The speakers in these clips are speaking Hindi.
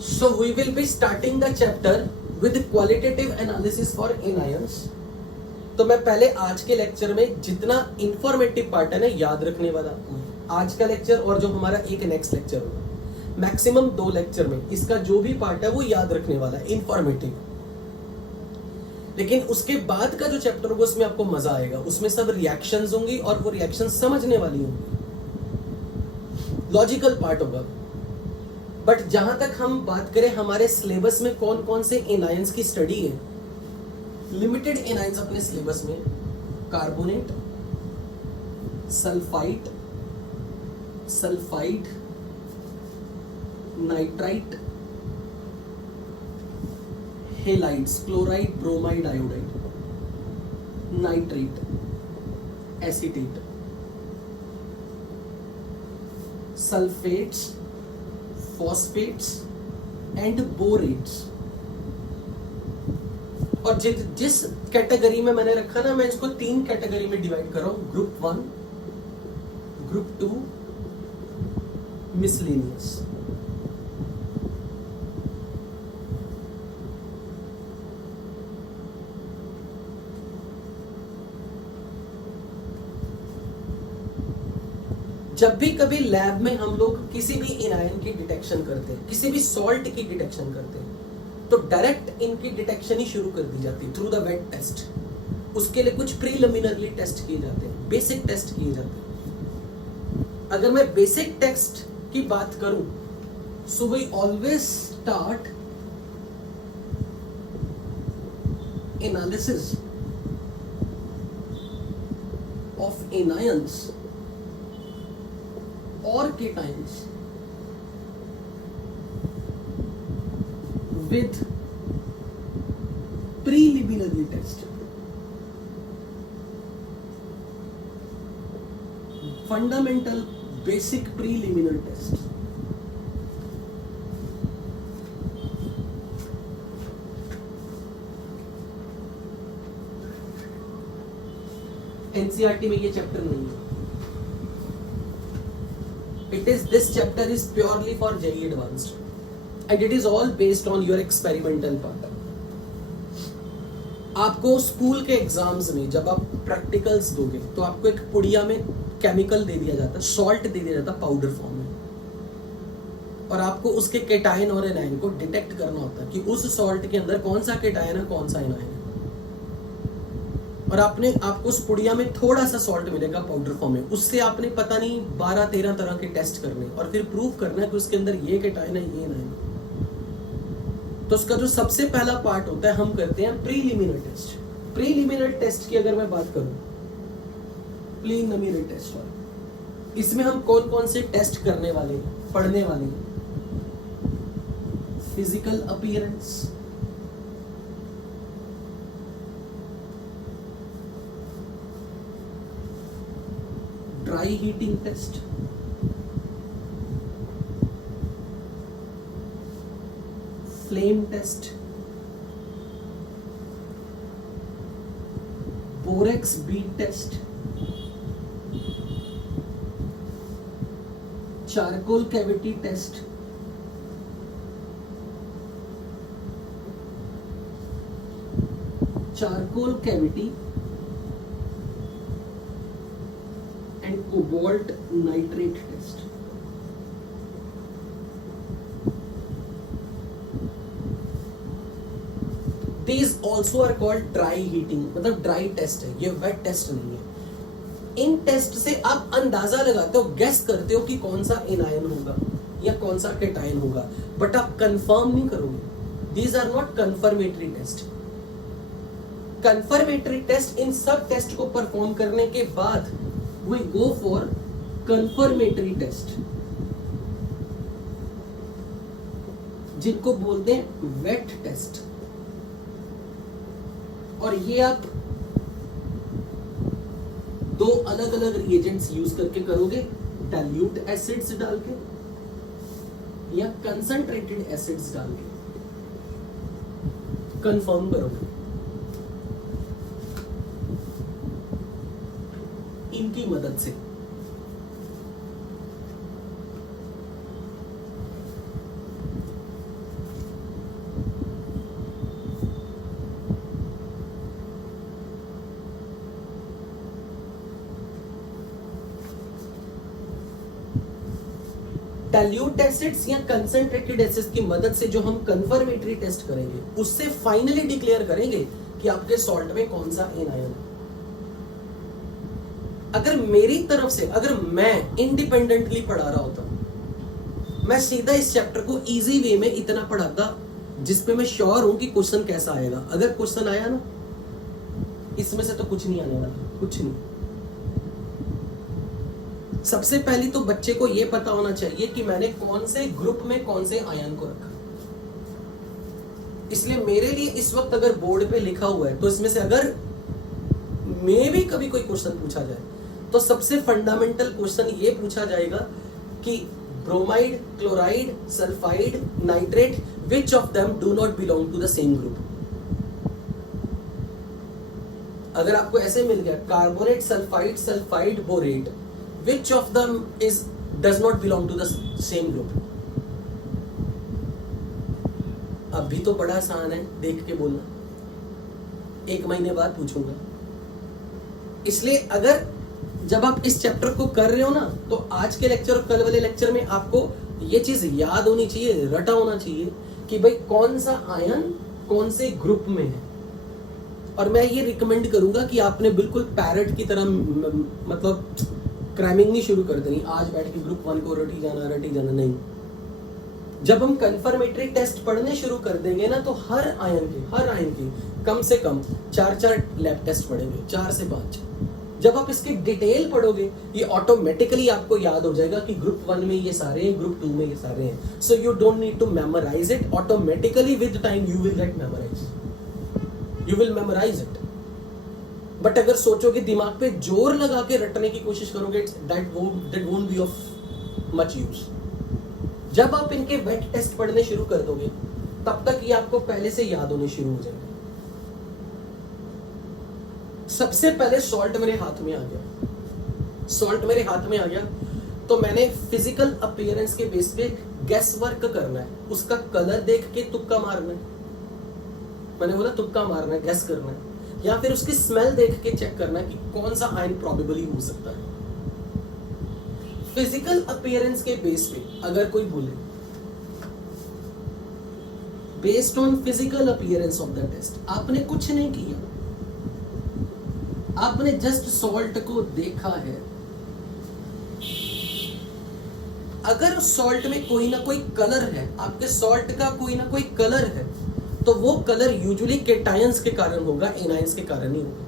So we will be starting the chapter with qualitative analysis for anions. तो मैं पहले आज के लेक्चर में जितना इंफॉर्मेटिव पार्ट है ना याद रखने वाला, आज का लेक्चर और जो हमारा एक नेक्स्ट लेक्चर होगा, मैक्सिमम 2 लेक्चर में इसका जो भी पार्ट है वो याद रखने वाला है, इंफॉर्मेटिव। लेकिन उसके बाद का जो चैप्टर होगा उसमें आपको मजा आएगा, उसमें सब रिएक्शंस होंगी और वो रिएक्शंस समझने वाली होंगी, लॉजिकल पार्ट होगा। बट जहां तक हम बात करें हमारे सिलेबस में कौन कौन से एनायंस की स्टडी है, लिमिटेड एनायंस अपने सिलेबस में, carbonate, sulphide, sulphide, nitrite, halides, chloride, bromide, iodide, nitrate, acetate, sulphates, phosphates and बोरेट्स। और जिस कैटेगरी में मैंने रखा ना, मैं इसको 3 कैटेगरी में डिवाइड कर रहा हूं, ग्रुप 1, ग्रुप 2, मिसलेनियस। जब भी कभी लैब में हम लोग किसी भी एनायन की डिटेक्शन करते हैं, किसी भी सॉल्ट की डिटेक्शन करते हैं, तो डायरेक्ट इनकी डिटेक्शन ही शुरू कर दी जाती है थ्रू द वेट टेस्ट। उसके लिए कुछ प्रीलिमिनरी टेस्ट किए जाते हैं, बेसिक टेस्ट किए जाते हैं। अगर मैं बेसिक टेस्ट की बात करूं, so we always start analysis of anions or cations with preliminary test. Fundamental basic preliminary test. NCERT में ये चैप्टर नहीं है। This chapter is purely for JEE Advanced, and it is all based on your experimental part. आपको स्कूल के एग्जाम्स में जब आप प्रैक्टिकल्स दोगे तो आपको एक पुड़िया में केमिकल दे दिया जाता है, सॉल्ट दे दिया जाता है पाउडर फॉर्म में, और आपको उसके केटायन और एनायन को डिटेक्ट करना होता है कि उस सॉल्ट के अंदर कौन सा केटायन है, कौन सा एनायन है। और आपको उस पुड़िया में थोड़ा सा सॉल्ट मिलेगा पाउडर फॉर्म में, उससे आपने पता नहीं 12-13 तरह के टेस्ट करने और फिर प्रूव करना है कि उसके अंदर ये केटायन है, ये नहीं। तो उसका जो सबसे पहला पार्ट होता है हम करते हैं प्रीलिमिनरी टेस्ट। प्रीलिमिनरी टेस्ट की अगर मैं बात करूं, प्रीलिमिनरी टेस्ट वाला, इसमें हम कौन कौन से टेस्ट करने वाले हैं, पढ़ने वाले हैं। Physical appearance, dry heating test, flame test, borax bead test, charcoal cavity test, charcoal cavity and cobalt nitrate test. These also are called dry heating, मतलब ड्राई टेस्ट है, ये वेट टेस्ट नहीं है। इन टेस्ट से आप अंदाजा लगाते हो, गेस करते हो कि कौन सा एनायन होगा या कौन सा केटायन होगा, बट आप कंफर्म नहीं करोगे। These are not confirmatory test. Confirmatory test, इन सब टेस्ट को परफॉर्म करने के बाद we go for confirmatory test, जिनको बोलते हैं वेट टेस्ट। और ये आप 2 अलग अलग रिएजेंट्स यूज करके करोगे, डाइल्यूट एसिड्स डाल के या कंसंट्रेटेड एसिड्स डाल के कंफर्म करोगे। इनकी मदद से डाइल्यूट एसिड्स या कंसंट्रेटेड एसिड्स की मदद से जो हम कंफर्मेटरी टेस्ट करेंगे उससे फाइनली डिक्लेयर करेंगे कि आपके सॉल्ट में कौन सा एनायन है। अगर मेरी तरफ से, अगर मैं इंडिपेंडेंटली पढ़ा रहा होता, मैं सीधा इस चैप्टर को इजी वे में इतना पढ़ाता जिसपे मैं श्योर हूं कि क्वेश्चन कैसा आएगा। अगर क्वेश्चन आया ना, इसमें से तो कुछ नहीं आने वाला, कुछ नहीं। सबसे पहले तो बच्चे को यह पता होना चाहिए कि मैंने कौन से ग्रुप में कौन से आयन को रखा। इसलिए मेरे लिए इस वक्त अगर बोर्ड पे लिखा हुआ है तो इसमें से अगर मैं भी कभी कोई क्वेश्चन पूछा जाए तो सबसे फंडामेंटल क्वेश्चन ये पूछा जाएगा कि bromide, chloride, sulphide, nitrate, which of them do not belong to the same group. अगर आपको ऐसे मिल गया carbonate, sulphide, sulphide, borate, which of them does not belong to the same group। अभी तो बड़ा आसान है, देख के बोलना, 1 महीने बाद पूछूंगा। इसलिए अगर जब आप इस चैप्टर को कर रहे हो ना, तो आज के लेक्चर और कल वाले लेक्चर में आपको ये चीज याद होनी चाहिए, रटा होना चाहिए कि भाई कौन सा आयन कौन से ग्रुप में है। और मैं ये रिकमेंड करूंगा कि आपने बिल्कुल पैरट की तरह मतलब क्रैमिंग नहीं शुरू कर देनी, आज बैठ के ग्रुप 1 को रटी जाना नहीं। जब हम कंफर्मेटरी टेस्ट पढ़ने शुरू कर देंगे ना, तो हर आयन के कम से कम 4 लैब टेस्ट पढ़ेंगे, 4 से 5। जब आप इसकी डिटेल पढ़ोगे ये ऑटोमेटिकली आपको याद हो जाएगा कि ग्रुप 1 में ये सारे हैं, ग्रुप 2 में ये सारे हैं। So you don't need to memorise it, automatically with time you will get memorise, you will memorise it. But अगर सोचोगे, दिमाग पे जोर लगा के रटने की कोशिश करोगे, that won't be of much use. जब आप इनके वेट टेस्ट पढ़ने शुरू कर दोगे तब तक ये आपको पहले से याद होने शुरू हो जाएंगे। सबसे पहले सॉल्ट मेरे हाथ में आ गया, तो मैंने फिजिकल अपीयरेंस के बेस पे गैस वर्क करना है, उसका कलर देख के तुक्का मारना है। मैंने बोला तुक्का मारना है, गैस करना है, या फिर उसकी स्मेल देख के चेक करना है कि कौन सा आयन प्रोबेबली हो सकता है। फिजिकल अपीयरेंस के बेस पे अगर कोई बोले, based on physical appearance of the test, आपने कुछ नहीं किया, आपने जस्ट सॉल्ट को देखा है। अगर सॉल्ट में कोई ना कोई कलर है, आपके सॉल्ट का कोई ना कोई कलर है, तो वो कलर यूजुअली केटायंस के कारण होगा, एनायंस के कारण नहीं होगा।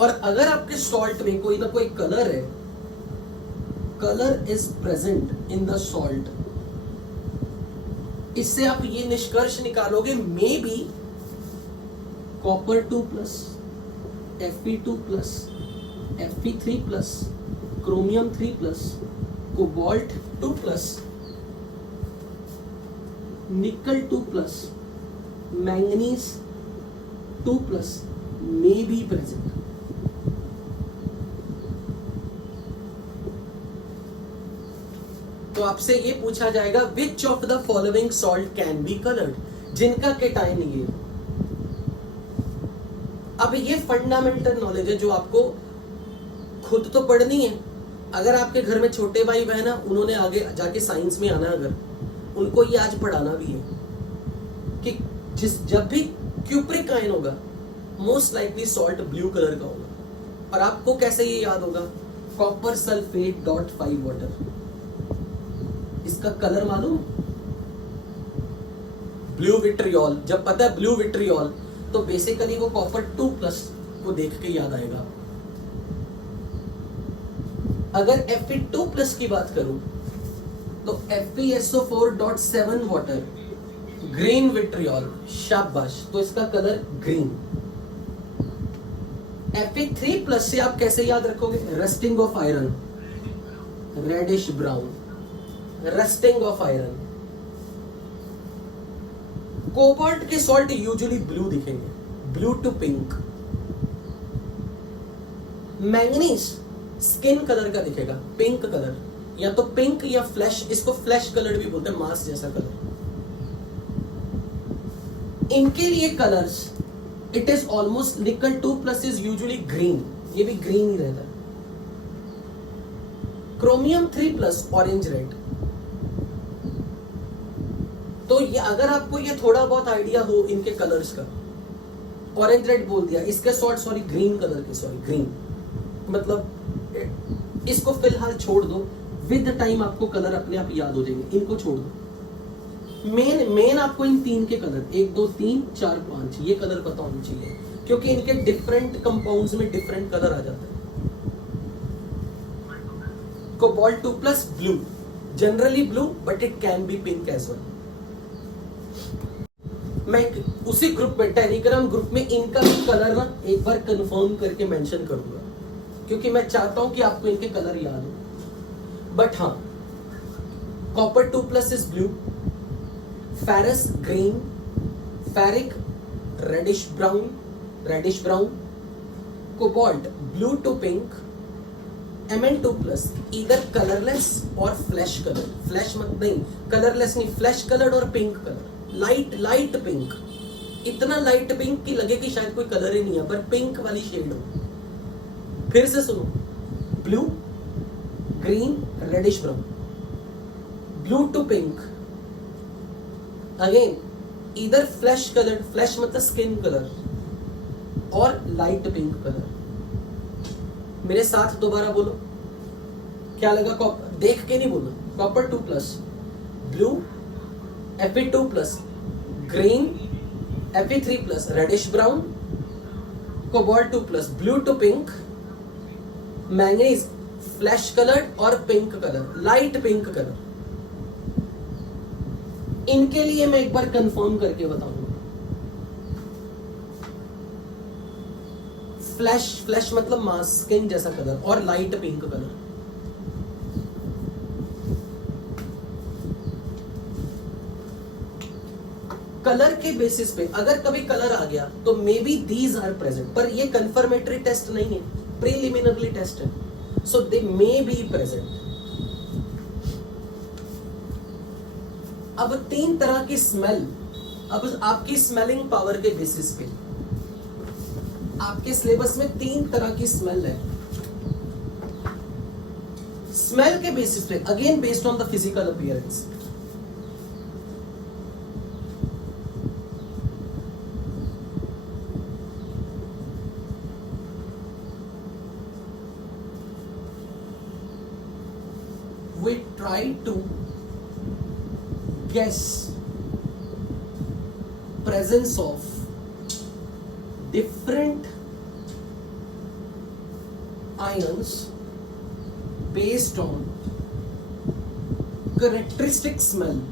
और अगर आपके सॉल्ट में कोई ना कोई कलर है, colour is present in the salt, इससे आप ये निष्कर्ष निकालोगे may be copper 2+, Fe2+, Fe3+, chromium 3+, cobalt 2+, निकल 2+, मैंगनीज 2+ may be present। तो आपसे ये पूछा जाएगा which of the following salt can be colored, जिनका केटायन ये। अब ये फंडामेंटल नॉलेज है जो आपको खुद तो पढ़नी है। अगर आपके घर में छोटे भाई बहन है, उन्होंने आगे जाके साइंस में आना, अगर उनको ये आज पढ़ाना भी है कि जब भी क्यूप्रिक आयन होगा most likely salt blue colour का होगा। और आपको कैसे ये याद होगा, कॉपर सल्फेट .5 वाटर, इसका कलर मालूम, ब्लू विट्रियोल। जब पता है ब्लू विट्रियोल तो बेसिकली वो कॉपर 2+ को देख के याद आएगा। अगर Fe2+ की बात करूं तो FeSO4.7 वाटर, ग्रीन विट्रियोल, शाबाश, तो इसका कलर ग्रीन। Fe3+ से आप कैसे याद रखोगे, rusting of iron, reddish brown, rusting of iron. Cobalt के सॉल्ट यूजुअली ब्लू दिखेंगे, blue to pink. Manganese skin colour का दिखेगा, पिंक कलर, या तो पिंक या फ्लैश, इसको फ्लैश कलर भी बोलते हैं, मांस जैसा कलर। इनके लिए कलर्स इट इज ऑलमोस्ट, निकल 2+ इज यूजुअली ग्रीन, ये भी ग्रीन ही रहता है। Chromium 3+ orange red. तो ये अगर आपको ये थोड़ा बहुत आइडिया हो इनके कलर्स का, ऑरेंज रेड बोल दिया, इसके सॉर्ट सॉरी ग्रीन कलर के, सॉरी ग्रीन, मतलब इसको फिलहाल छोड़ दो, विद टाइम आपको कलर अपने आप याद हो जाएंगे, इनको छोड़ दो। मेन आपको इन 3 के कलर 1 2 3 4 5 ये कलर पता होने चाहिए, क्योंकि इनके डिफरेंट कंपाउंड्स में डिफरेंट कलर आ जाता है। Cobalt 2+ blue, generally blue but it can be pink as well. मैं उसी ग्रुप में, टेलीग्राम ग्रुप में इनका भी कलर ना एक बार कंफर्म करके मेंशन करूंगा, क्योंकि मैं चाहता हूं कि आपको इनके कलर याद हो। बट हाँ, copper 2+ is blue, ferrous green, ferric reddish brown, cobalt blue to pink, Mn2+ इधर कलरलेस और फ्लैश कलर, फ्लैश मत नहीं, कलरलेस नहीं, फ्लैश कलर और पिंक कलर, लाइट पिंक, इतना लाइट पिंक कि लगे कि शायद कोई कलर ही नहीं है, पर पिंक वाली शेड हो। फिर से सुनो, blue, green, reddish brown, blue to pink, again इधर फ्लैश कलर, फ्लैश मतलब स्किन कलर, और लाइट पिंक कलर। मेरे साथ दोबारा बोलो, क्या लगा? देख के नहीं बोलना। Copper 2+, blue, Fe2+, green, Fe3+, reddish brown, cobalt 2+, blue to pink, manganese, flesh colour और pink colour, light pink colour. इनके लिए मैं एक बार कंफर्म करके बताऊंगा। फ्लैश मतलब मास, स्किन जैसा कलर, और लाइट पिंक कलर। कलर के बेसिस पे अगर कभी कलर आ गया तो may be these are present, पर ये कंफर्मेटरी टेस्ट नहीं है, प्रीलिमिनरी टेस्ट है, सो दे मे बी प्रेजेंट। अब 3 तरह की स्मेल, अब आपकी स्मेलिंग पावर के बेसिस पे आपके सिलेबस में 3 तरह की स्मेल है। स्मेल के बेसिस पे, again based on the physical appearance. We try to guess presence of different ions based on characteristic smell.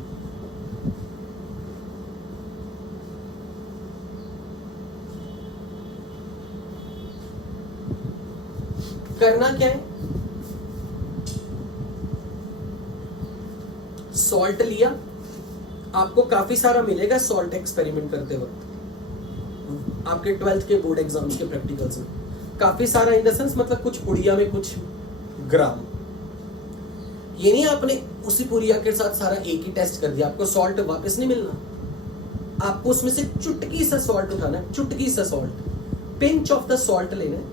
करना क्या है? सॉल्ट लिया, आपको काफी सारा मिलेगा सॉल्ट एक्सपेरिमेंट करते वक्त आपके 12th के बोर्ड एग्जाम्स के प्रैक्टिकल्स में। काफी सारा इन द सेंस मतलब कुछ पुड़िया में कुछ ग्राम। ये नहीं आपने उसी पुड़िया के साथ सारा एक ही टेस्ट कर दिया, आपको सॉल्ट वापस नहीं मिलना। आपको उसमें से चुटकी सा सॉल्ट उठाना है, चुटकी सा salt, pinch of the salt लेना है,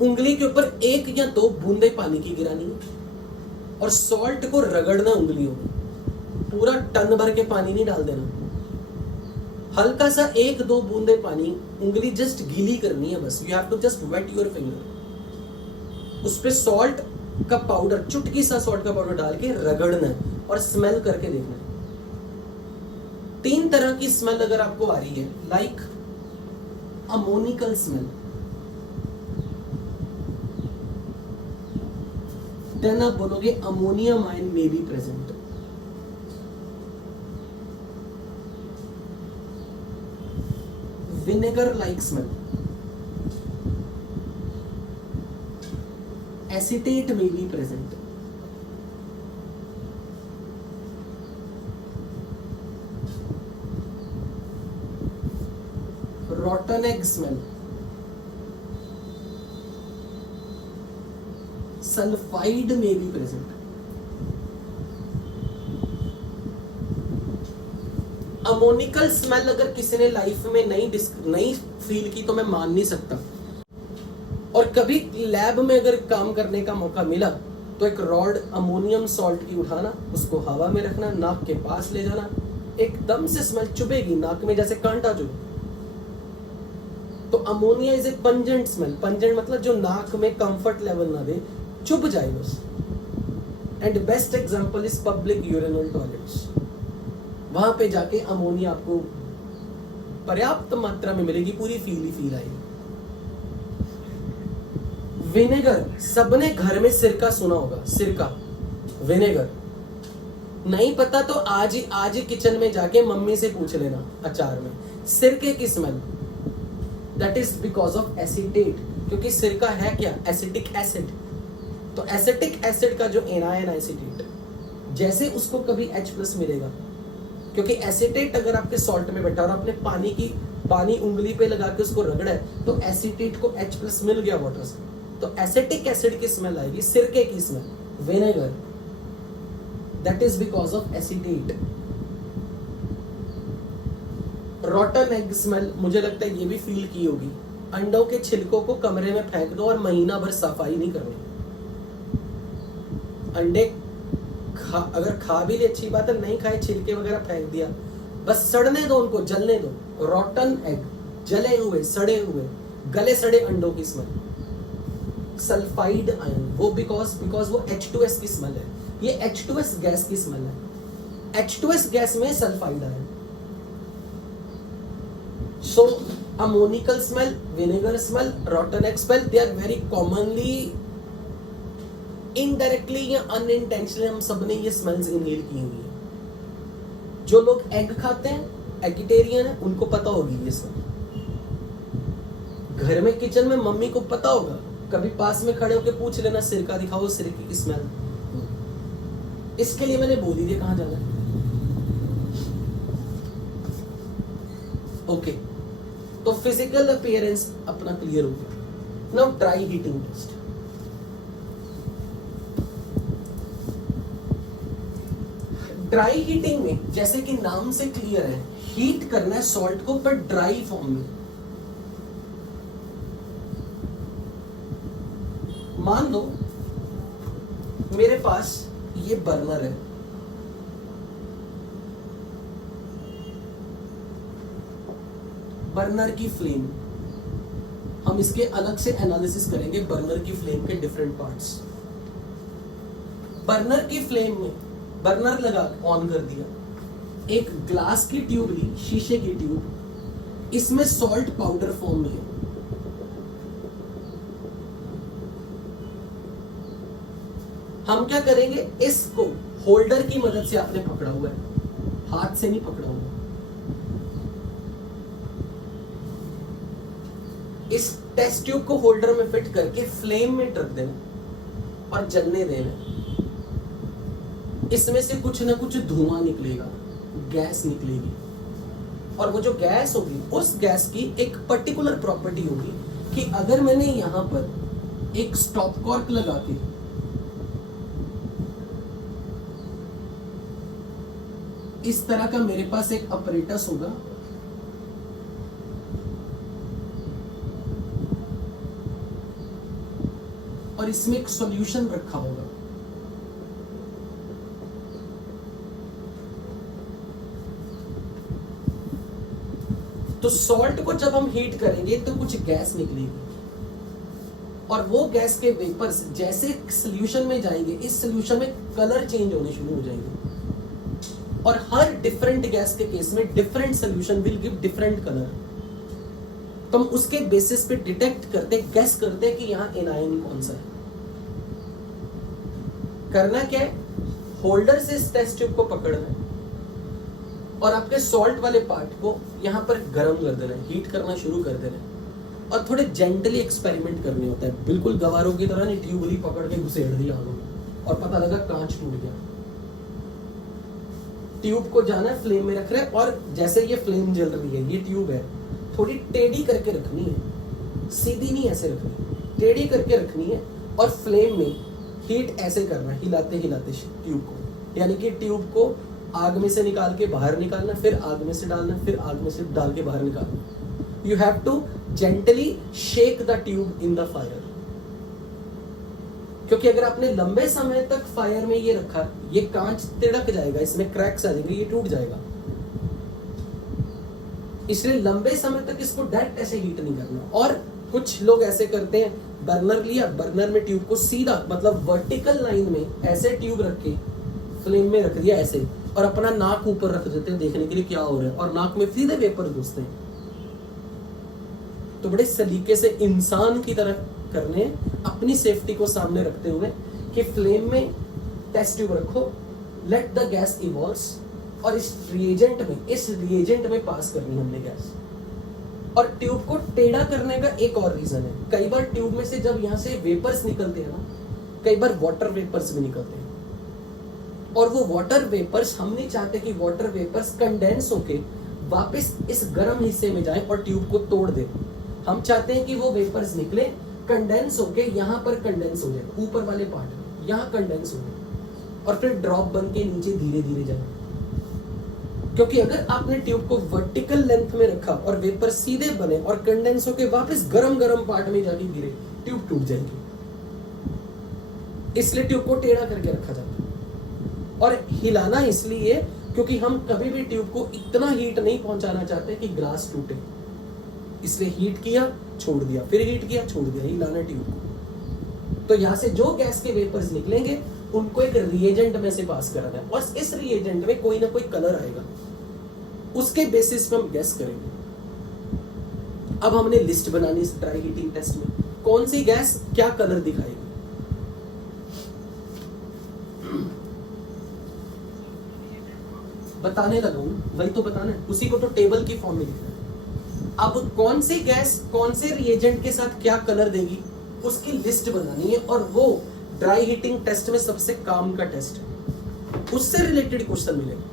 उंगली के ऊपर 1 या 2 बूंदे पानी की गिरानी है और सॉल्ट को रगड़ना उंगलियों में। पूरा टन भर के पानी नहीं डाल देना, हल्का सा 1-2 बूंदे पानी, उंगली जस्ट गीली करनी है बस। You have to just wet your finger. उस पे सॉल्ट का पाउडर, चुटकी सा सॉल्ट का पाउडर डाल के रगड़ना है और स्मेल करके देखना है। 3 तरह की स्मेल अगर आपको आ रही है, लाइक अमोनिकल स्मेल, देन आप बोलोगे अमोनियम आयन में be present. Vinegar like smell, acetate में be present. Rotten egg smell, sulphide में भी प्रेजेंट। अमोनिकल स्मेल अगर किसी ने लाइफ में नहीं फील की तो मैं मान नहीं सकता। और कभी लैब में अगर काम करने का मौका मिला तो एक रॉड अमोनियम सॉल्ट की उठाना, उसको हवा में रखना, नाक के पास ले जाना, एकदम से स्मेल चुभेगी नाक में जैसे कांटा चुभे। तो ammonia is a pungent smell. Pungent मतलब जो नाक में कंफर्ट लेवल ना दे, चुभ जाए बस। And best example is public urinal toilets. वहां पे जाके अमोनिया आपको पर्याप्त मात्रा में मिलेगी, पूरी फील ही फील आएगी। विनेगर, सबने घर में सिरका सुना होगा, सिरका, विनेगर। नहीं पता तो आज ही किचन में जाके मम्मी से पूछ लेना, अचार में सिरके की smell, that is because of acetate. क्योंकि सिरका है क्या? Acetic acid. तो एसिटिक एसिड का जो एनायन एसिटेट, जैसे उसको कभी H+ मिलेगा, क्योंकि एसिटेट अगर आपके सॉल्ट में बैठा और आपने पानी उंगली पे लगा के उसको रगड़ा है तो एसिटेट को H+ मिल गया वाटर से, तो एसिटिक एसिड की स्मेल आएगी, सिरके की smell, vinegar, that is because of acetate. रॉटन egg smell, मुझे लगता है ये भी फील की होगी। अंडों के छिलकों को कमरे में फेंक दो और महीना भर सफाई नहीं करनी। अंडे अगर खा भी ले अच्छी बात है, नहीं खाए छिलके वगैरह फेंक दिया, बस सड़ने दो उनको, जलने दो। रॉटन एग, जले हुए, सड़े हुए, गले सड़े अंडों की स्मेल। सल्फाइड आयन, वो बिकॉज वो H2S की स्मेल है, ये H2S गैस की स्मेल है। H2S गैस में sulphide ion. So ammoniacal smell, vinegar smell, rotten egg smell, they are very commonly, indirectly या अनइंटेंशनली हम सबने ये स्मेल्स इनहेल की हुई है। जो लोग एग खाते हैं, एगिटेरियन है, उनको पता होगी ये स्मेल। घर में किचन में मम्मी को पता होगा, कभी पास में खड़े होकर पूछ लेना, सिरका दिखाओ, सिरके की स्मेल। इसके लिए मैंने बोल ही दिया कहां जाना है। ओके, तो फिजिकल अपीयरेंस अपना क्लियर हो गया। Now dry heating test. Dry heating में जैसे कि नाम से क्लियर है, हीट करना है सॉल्ट को, पर ड्राई फॉर्म में। मान लो मेरे पास ये बर्नर है, बर्नर की फ्लेम, हम इसके अलग से एनालिसिस करेंगे, बर्नर की फ्लेम के डिफरेंट पार्ट्स। बर्नर की फ्लेम में बर्नर लगा, ऑन कर दिया, एक ग्लास की ट्यूब ली, शीशे की ट्यूब, इसमें सॉल्ट पाउडर फॉर्म में है। हम क्या करेंगे, इसको होल्डर की मदद से आपने पकड़ा हुआ है, हाथ से नहीं पकड़ा हुआ। इस टेस्ट ट्यूब को होल्डर में फिट करके फ्लेम में रख देना और जलने देना। इसमें से कुछ ना कुछ धुआं निकलेगा, गैस निकलेगी, और वो जो गैस होगी, उस गैस की एक पर्टिकुलर प्रॉपर्टी होगी कि अगर मैंने यहां पर एक स्टॉप कॉर्क लगा के इस तरह का, मेरे पास एक अपरेटस होगा, और इसमें एक सॉल्यूशन रखा होगा, तो सॉल्ट को जब हम हीट करेंगे तो कुछ गैस निकलेगी, और वो गैस के वेपर्स जैसे सॉल्यूशन में जाएंगे, इस सॉल्यूशन में कलर चेंज होने शुरू हो जाएंगे, और हर डिफरेंट गैस के केस में different solution will give different colour. तो हम उसके बेसिस पे डिटेक्ट करते, गैस करते कि यहाँ एनायन कौन सा है। करना क्या है, होल्डर से इस टेस्ट ट्यूब को पकड़ना है और आपके सॉल्ट वाले पार्ट को यहाँ पर गर्म कर देना है, हीट करना शुरू कर देना है, और थोड़े जेंटली एक्सपेरिमेंट करने होता है। बिल्कुल गवारों की तरह नहीं, ट्यूबली पकड़ के घुसेड़ दिया आगों में और पता लगा कांच टूट गया। ट्यूब को जाना है, फ्लेम में रख रहे हैं, और जैसे ये फ्लेम जल रही है, ये ट्यूब है, थोड़ी टेढ़ी करके रखनी है, सीधी नहीं ऐसे रखनी, टेढ़ी करके रखनी है, और फ्लेम में हीट ऐसे करना, हिलाते हिलाते ट्यूब को, यानी कि ट्यूब को आग में से निकाल के बाहर निकालना, फिर आग में से डालना, फिर आग में से डाल के बाहर निकालना। You have to gently shake the tube in the fire. क्योंकि अगर आपने लंबे समय तक फायर में ये रखा, ये कांच तिड़क जाएगा, इसमें क्रैक्स आ जाएंगे, ये टूट जाएगा। इसलिए लंबे समय तक इसको डायरेक्ट ऐसे हीट नहीं करना। और कुछ लोग ऐसे करते हैं, बर्नर लिया, बर्नर में ट्यूब को सीधा मतलब वर्टिकल लाइन में ऐसे ट्यूब रख के फ्लेम में रख दिया ऐसे, और अपना नाक ऊपर रख देते हैं देखने के लिए क्या हो रहा है, और नाक में सीधे वेपर घुसते हैं। तो बड़े सलीके से इंसान की तरह करने, अपनी सेफ्टी को सामने रखते हुए कि फ्लेम में टेस्ट ट्यूब रखो, लेट द गैस इवॉल्व्स, और इस रिएजेंट में पास करनी हमने गैस। और ट्यूब को टेढ़ा करने का एक और रीजन है, कई बार ट्यूब में से जब यहाँ से वेपर्स निकलते हैं ना, कई बार वाटर वेपर्स भी निकलते हैं, और वो वाटर वेपर्स, हम नहीं चाहते कि वाटर वेपर्स कंडेंस होके वापस इस गर्म हिस्से में जाए और ट्यूब को तोड़ दे। हम चाहते हैं कि वो वेपर्स निकले, कंडेंस होके यहाँ पर कंडेंस हो जाए, ऊपर वाले पार्ट में यहाँ कंडेंस हो जाए, और फिर ड्रॉप बन के नीचे धीरे धीरे जाए। क्योंकि अगर आपने ट्यूब को वर्टिकल लेंथ में रखा और वेपर सीधे बने और कंडेंस होके वापस गरम पार्ट में जाके गिरे, ट्यूब टूट जाएगी। इसलिए ट्यूब को टेढ़ा करके रखा जाता है। और हिलाना इसलिए क्योंकि हम कभी भी ट्यूब को इतना हीट नहीं पहुंचाना चाहते कि ग्लास टूटे, इसलिए हीट किया छोड़ दिया, फिर हीट किया छोड़ दिया, हिलाना ट्यूब को। तो यहां से जो गैस के वेपर्स निकलेंगे उनको एक रिएजेंट में से पास करना है, और इस रिएजेंट में कोई ना कोई कलर आएगा, उसके बेसिस पे हम गैस करेंगे। अब हमने लिस्ट बनानी इस ड्राई हीटिंग टेस्ट में, कौन सी गैस क्या कलर दिखाएगी। बताने लगा हूं, वही तो बताना है, उसी को तो टेबल की फॉर्म में लिखना है। अब कौन सी गैस कौन से रिएजेंट के साथ क्या कलर देगी उसकी लिस्ट बनानी है, और वो ड्राई हीटिंग टेस्ट में सबसे काम का टेस्ट है, उससे रिलेटेड क्वेश्चन मिलेगा।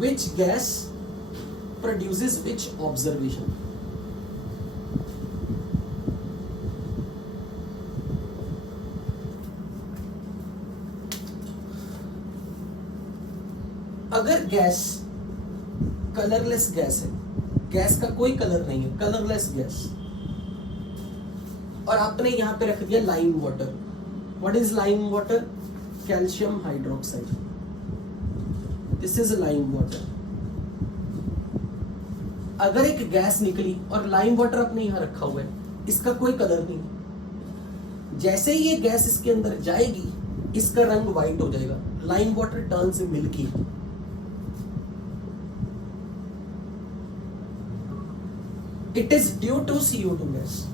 Which gas produces which observation? अगर गैस कलरलेस गैस है, गैस का कोई कलर नहीं है, कलरलेस गैस, और आपने यहां पे रख दिया lime water. What is lime water? Calcium hydroxide, this is lime water. अगर एक गैस निकली और लाइम वाटर आपने यहां रखा हुआ है, इसका कोई कलर नहीं, जैसे ही ये गैस इसके अंदर जाएगी इसका रंग व्हाइट हो जाएगा, lime water turns milky. It is due to CO2 gas.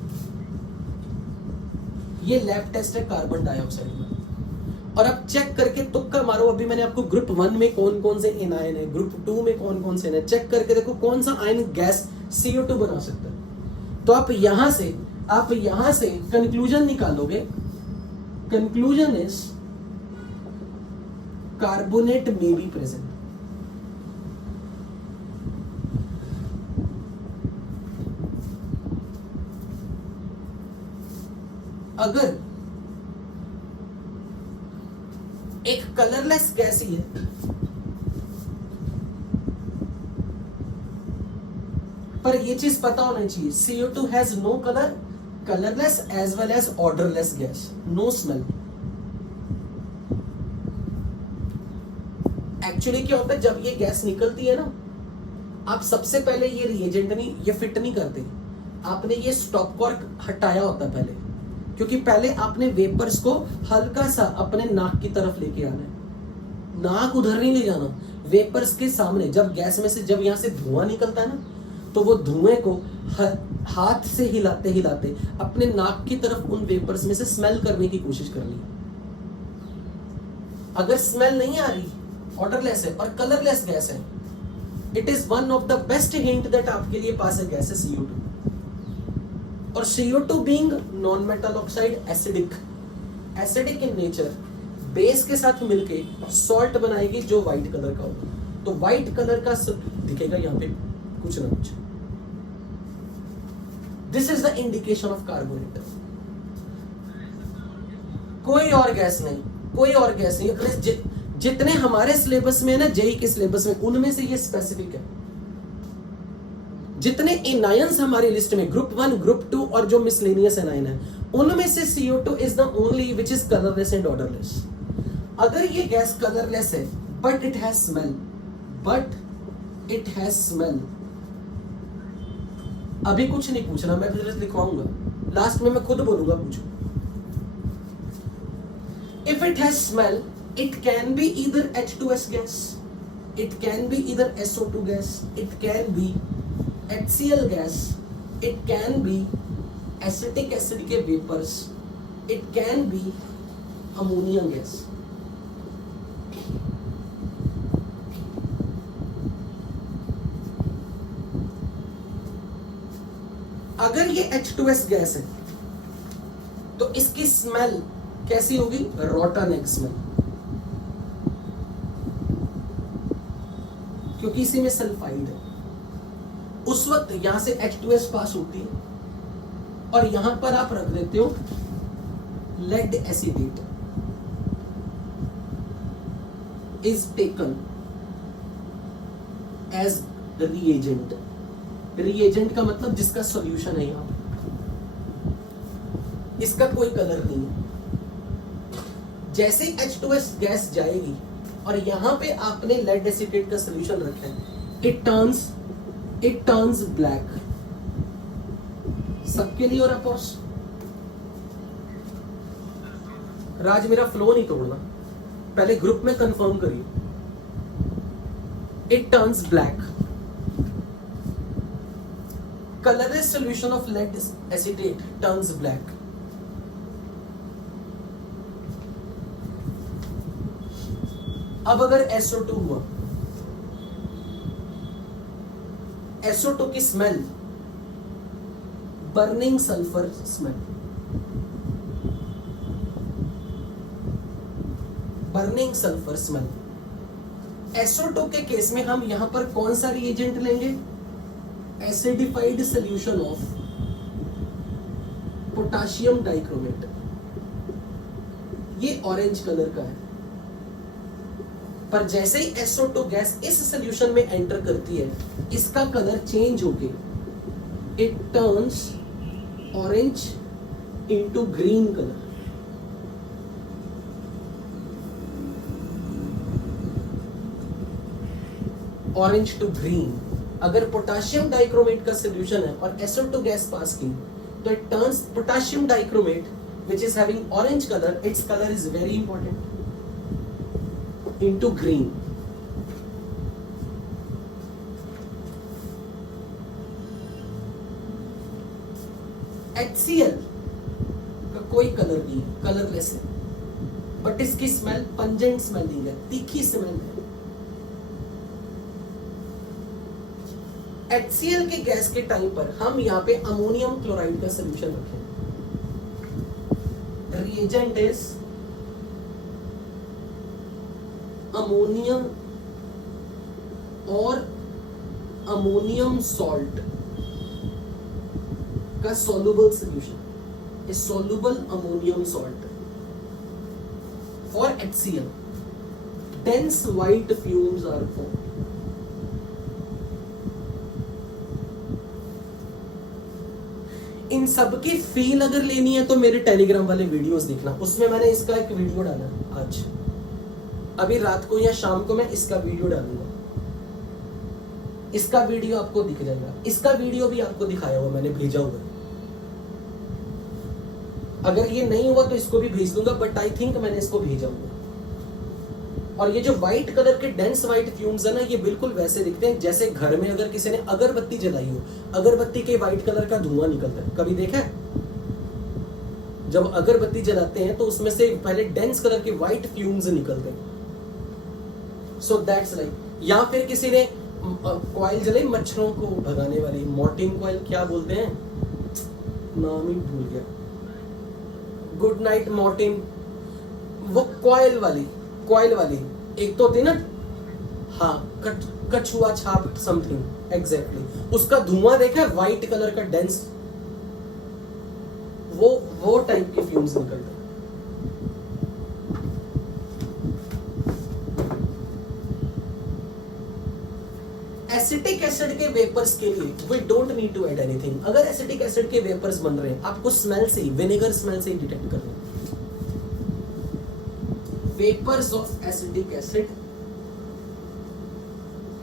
ये लैब टेस्ट है कार्बन डाइऑक्साइड में। और अब चेक करके तुक्का मारो, अभी मैंने आपको ग्रुप 1 में कौन कौन से एनायन है, ग्रुप 2 में कौन कौन से है, चेक करके देखो कौन सा आयन गैस CO2 बना सकता है। तो आप यहां से कंक्लूजन निकालोगे, conclusion is carbonate may be present. अगर एक कलरलेस गैस ही है, पर ये चीज पता होना चाहिए, CO2 has no colour, colourless as well as odourless gas, no smell. Actually क्या होता है, जब ये गैस निकलती है ना, आप सबसे पहले ये रिएजेंट नहीं, ये फिट नहीं करते, आपने ये स्टॉप कॉर्क हटाया होता पहले, क्योंकि पहले आपने वेपर्स को हल्का सा अपने नाक की तरफ लेके आना है, नाक उधर नहीं ले जाना, वेपर्स के सामने। जब गैस में से जब यहां से धुआं निकलता है ना, तो वो धुएं को हाथ से हिलाते हिलाते अपने नाक की तरफ उन वेपर्स में से स्मेल करने की कोशिश करनी। अगर स्मेल नहीं आ रही, ऑर्डरलेस है और कलरलेस गैस है, it is one of the best hint that आपके लिए पास है गैस है CO2। और CO2 being non metal oxide, acidic in nature, base के साथ मिलके सॉल्ट बनाएगी जो व्हाइट कलर का होगा। तो व्हाइट कलर का दिखेगा यहाँ पे कुछ ना कुछ। This is the indication of carbonate. कोई और गैस नहीं, कोई और गैस नहीं। जितने हमारे सिलेबस में है ना, जेई के सिलेबस में, उनमें से ये स्पेसिफिक है। जितने एनायंस हमारी लिस्ट में ग्रुप 1, ग्रुप 2 और जो मिसलेनियस एनायन है, उनमें से CO2 is the only which is colourless and odourless. अगर ये गैस कलरलेस है बट इट हैज स्मेल, अभी कुछ नहीं पूछना, मैं फिर लिखवाऊंगा, लास्ट में मैं खुद बोलूंगा पूछो। If it has smell, it can be either H2S gas, it can be either SO2 gas, it can be HCl gas, it can be acetic acid के vapours, it can be ammonia gas. अगर ये H2S गैस है तो इसकी स्मेल कैसी होगी? रॉटन एग स्मेल, क्योंकि इसी में सल्फाइड है। उस वक्त यहां से H2S पास होती है और यहां पर आप रख देते हो lead acetate is taken as reagent. Reagent का मतलब जिसका सॉल्यूशन है, यहां पर इसका कोई कलर नहीं है। जैसे H2S गैस जाएगी और यहां पे आपने लेड एसिडेट का सॉल्यूशन रखा है, इट टर्न्स ब्लैक। सबके लिए और अपोस राज, मेरा फ्लो नहीं तोड़ना, पहले ग्रुप में कंफर्म करिए। It turns black. Colourless solution of lead acetate turns black. अब अगर SO2 हुआ, SO2 की smell burning sulphur smell, burning sulphur smell. SO2 के केस में हम यहां पर कौन सा रिएजेंट लेंगे? Acidified solution of potassium dichromate. ये ऑरेंज कलर का है, पर जैसे ही SO2 गैस इस सॉल्यूशन में एंटर करती है, इसका कलर चेंज होके it turns orange into green colour. Orange to green. अगर पोटाशियम डाइक्रोमेट का सॉल्यूशन है और SO2 गैस पास की, तो it turns potassium dichromate which is having orange color, its color is very important, into green. HCl का कोई कलर नहीं है, कलरलेस है, बट इसकी स्मेल पंजेंट स्मेलिंग है, तीखी स्मेल है। HCl के गैस के टाइम पर हम यहाँ पे अमोनियम क्लोराइड का सोल्यूशन रखें। रिएजेंट इज अमोनियम और अमोनियम सॉल्ट का soluble solution is soluble ammonium salt for HCl. Dense white fumes are formed. इन सब की फील अगर लेनी है तो मेरे टेलीग्राम वाले वीडियोस देखना, उसमें मैंने इसका एक वीडियो डाला आज, अभी रात को या शाम को मैं इसका वीडियो डालूंगा। इसका वीडियो आपको दिख जाएगा, इसका वीडियो भी आपको दिखाया हुआ मैंने, भेजा हुआ। अगर ये नहीं हुआ तो इसको भी भेज दूंगा, बट आई थिंक मैंने इसको भेजा हुआ। और ये जो व्हाइट कलर के डेंस व्हाइट फ्यूम्स है ना, ये बिल्कुल वैसे दिखते हैं जैसे घर में अगर किसी ने अगरबत्ती जलाई हो, अगरबत्ती के व्हाइट कलर का धुआं निकलता है। कभी देखा है? जब अगरबत्ती जलाते हैं तो उसमें से पहले डेंस कलर के व्हाइट फ्यूम्स निकलते हैं। सो दैट्स लाइक, या फिर किसी ने कॉइल जलाई मच्छरों को भगाने वाली, मॉर्टिन कॉइल क्या बोलते हैं, नाम ही भूल गया, गुड नाइट मॉर्टिन, वो कॉइल वाली एक तो होती ना, हाँ, कछुआ छाप समथिंग, एग्जैक्टली, उसका धुआं देखा है, व्हाइट कलर का डेंस, वो टाइप के फ्यूम्स निकलते हैं। एसिटिक एसिड के वेपर्स के लिए we don't need to add anything. अगर एसिटिक एसिड के वेपर्स बन रहे हैं, आपको स्मेल से ही, विनेगर स्मेल से ही डिटेक्ट करना है। Vapours of acetic acid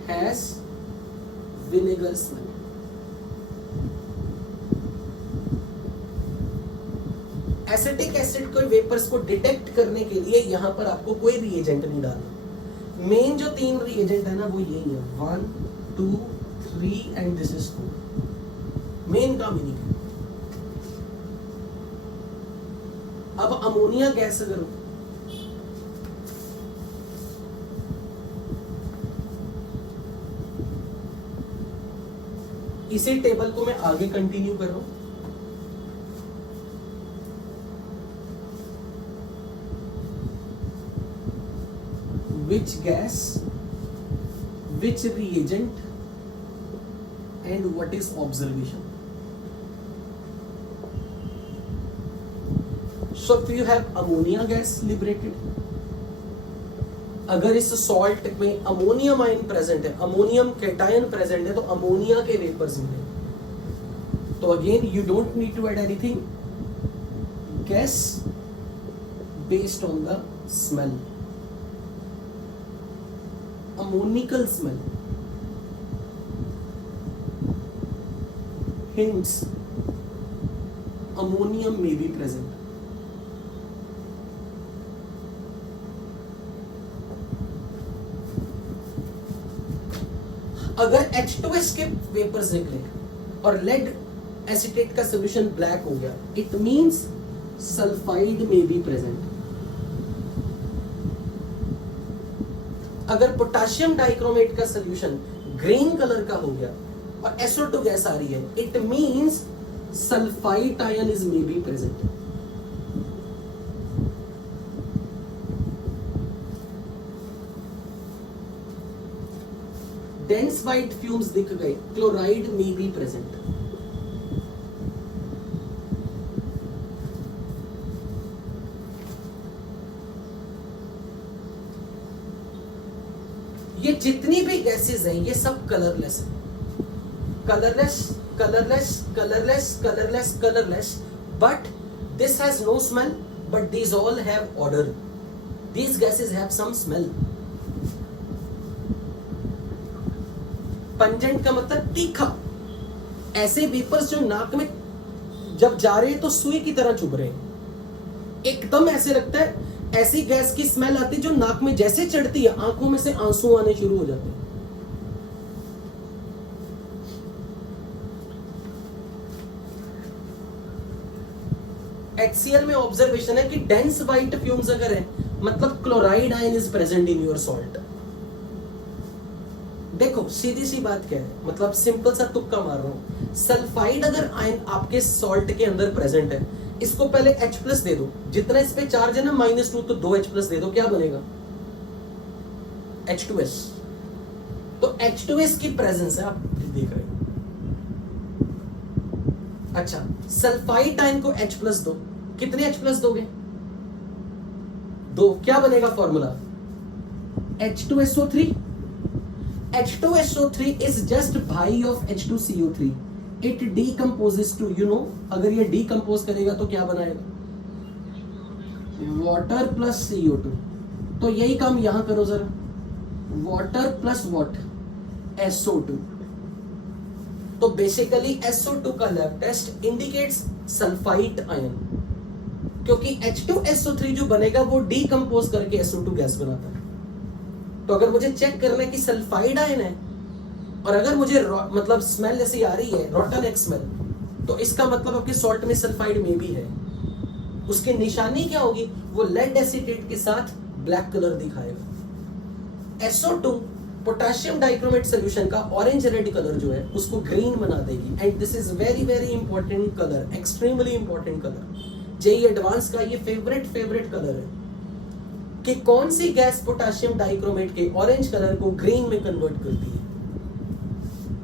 has vinegar smell. Acetic acid के वेपर्स को डिटेक्ट करने के लिए यहां पर आपको कोई रिएजेंट नहीं डालना। मेन जो 3 रिएजेंट है ना वो यही है, 1 2 3 एंड दिस इज 4। मेन काम इन्हीं का। अब अमोनिया गैस अगर इसी टेबल को मैं आगे कंटिन्यू कर रहा हूं। Which gas, which reagent, and what is observation? So if you have ammonia gas liberated, अगर इस सॉल्ट में अमोनियम आयन प्रेजेंट है, अमोनियम कैटायन प्रेजेंट है, तो अमोनिया के वेपर्स मिले। तो again you don't need to add anything, gas based on the smell, ammonical smell hints ammonium may be present. अगर H2S के वेपर्स निकले और लेड एसिटेट का सोल्यूशन ब्लैक हो गया, इट मींस सल्फाइड में बी प्रेजेंट। अगर पोटेशियम डाइक्रोमेट का सोल्यूशन ग्रीन कलर का हो गया और SO2 गैस आ रही है, it means sulphide ion is may be present. Dense white fumes दिख गए, क्लोराइड मे बी प्रेजेंट। ये जितनी भी गैसेस हैं ये सब कलरलेस है, colourless colourless colourless colourless colourless, but this has no smell, but these all have odour, these gases have some smell. Pungent का मतलब तीखा। ऐसे वेपर्स जो नाक में जब जा रहे हैं तो सुई की तरह चुभ रहे हैं, एकदम ऐसे लगता है, ऐसी गैस की स्मेल आती है जो नाक में जैसे चढ़ती है आंखों में से आंसू आने शुरू हो जाते हैं। HCl में ऑब्जर्वेशन है कि डेंस वाइट फ्यूम्स अगर है, मतलब chloride ion is present in your salt. देखो सीधी सी बात क्या है, मतलब सिंपल सा तुक्का मार रहा हूं। सल्फाइड अगर आयन आपके सॉल्ट के अंदर प्रेजेंट है, इसको पहले H प्लस दे दो, जितना इस पे चार्ज है ना -2, तो 2 H प्लस दे दो, क्या बनेगा? H2S। तो H2S की प्रेजेंस है, आप देख रहे हो। अच्छा, सल्फाइड आयन को H प्लस दो, कितने H प्लस दोगे? 2, क्या बनेगा formula? H2SO3। H2SO3 is just bi of H2CO3. It decomposes to, you know, अगर ये डिकम्पोज करेगा तो क्या बनाएगा? Water plus CO2। तो यही काम यहां करो जरा, वाटर प्लस वॉट? SO2। तो बेसिकली SO2 का lab test indicates sulphide ion, क्योंकि H2SO3 जो बनेगा वो डिकम्पोज करके SO2 गैस बनाता है। तो अगर मुझे चेक करना है कि सल्फाइड आयन है और अगर मुझे मतलब स्मेल ऐसी आ रही है, रॉटन एक्स स्मेल, तो इसका मतलब आपके सॉल्ट में सल्फाइड में भी है। उसकी निशानी क्या होगी? वो लेड एसिटेट के साथ ब्लैक कलर दिखाएगा। SO2 पोटेशियम डाइक्रोमेट सॉल्यूशन का ऑरेंज रेड कलर जो है उसको ग्रीन बना देगी, and this is very very important colour, extremely important colour. JEE advance का ये फेवरेट कलर है कि कौन सी गैस पोटेशियम डाइक्रोमेट के ऑरेंज कलर को ग्रीन में कन्वर्ट करती है।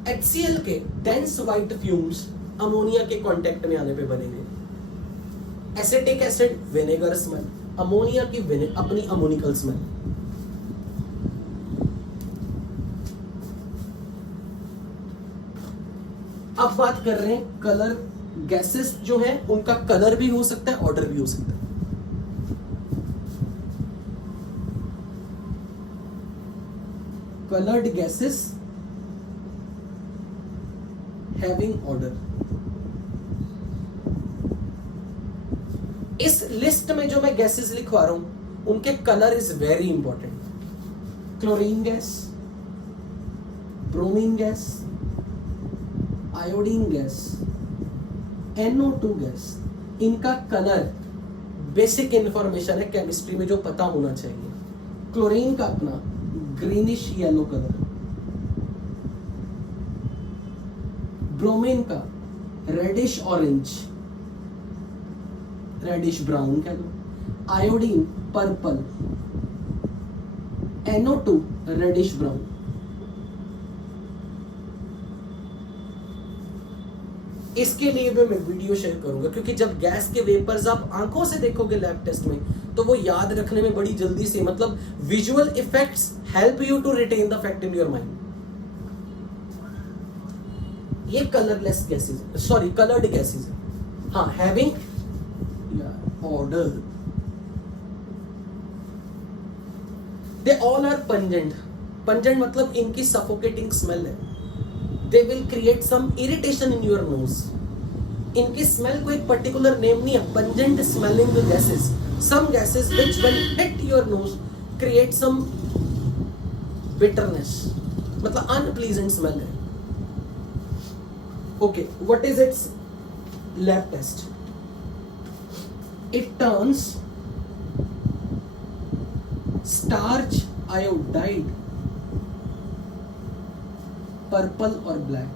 HCl के डेंस व्हाइट फ्यूम्स अमोनिया के कांटेक्ट में आने पे बनेंगे। Acetic acid vinegar smell, ammonia की अपनी अमोनिकल स्मेल। अब बात कर रहे हैं कलर। गैसेस जो है उनका कलर भी हो सकता है, ऑर्डर भी हो सकता है। colored gases having order। इस लिस्ट में जो मैं गैसेस लिखवा रहा हूं उनके colour is very important. Chlorine gas, bromine gas, iodine gas, NO2 gas, इनका कलर बेसिक इंफॉर्मेशन है केमिस्ट्री में जो पता होना चाहिए। क्लोरीन का अपना ग्रीनिश येलो कलर, ब्रोमीन का रेडिश ऑरेंज, रेडिश ब्राउन कह लो, iodine purple, NO2 reddish brown. इसके लिए भी मैं वीडियो शेयर करूंगा, क्योंकि जब गैस के वेपर्स आप आंखों से देखोगे लैब टेस्ट में तो वो याद रखने में बड़ी जल्दी से, मतलब visual effects help you to retain the fact in your mind. ये colourless gases, sorry coloured gases है। हाँ, having odour, they all are pungent. Pungent मतलब इनकी सफोकेटिंग स्मेल है। They will create some irritation in your nose। इनकी स्मेल को एक पर्टिकुलर नेम नहीं है, pungent smelling gases। Some gases which when hit your nose create some bitterness, मतलब unpleasant smell है। Okay, what is its lab test? It turns starch iodide purple और black.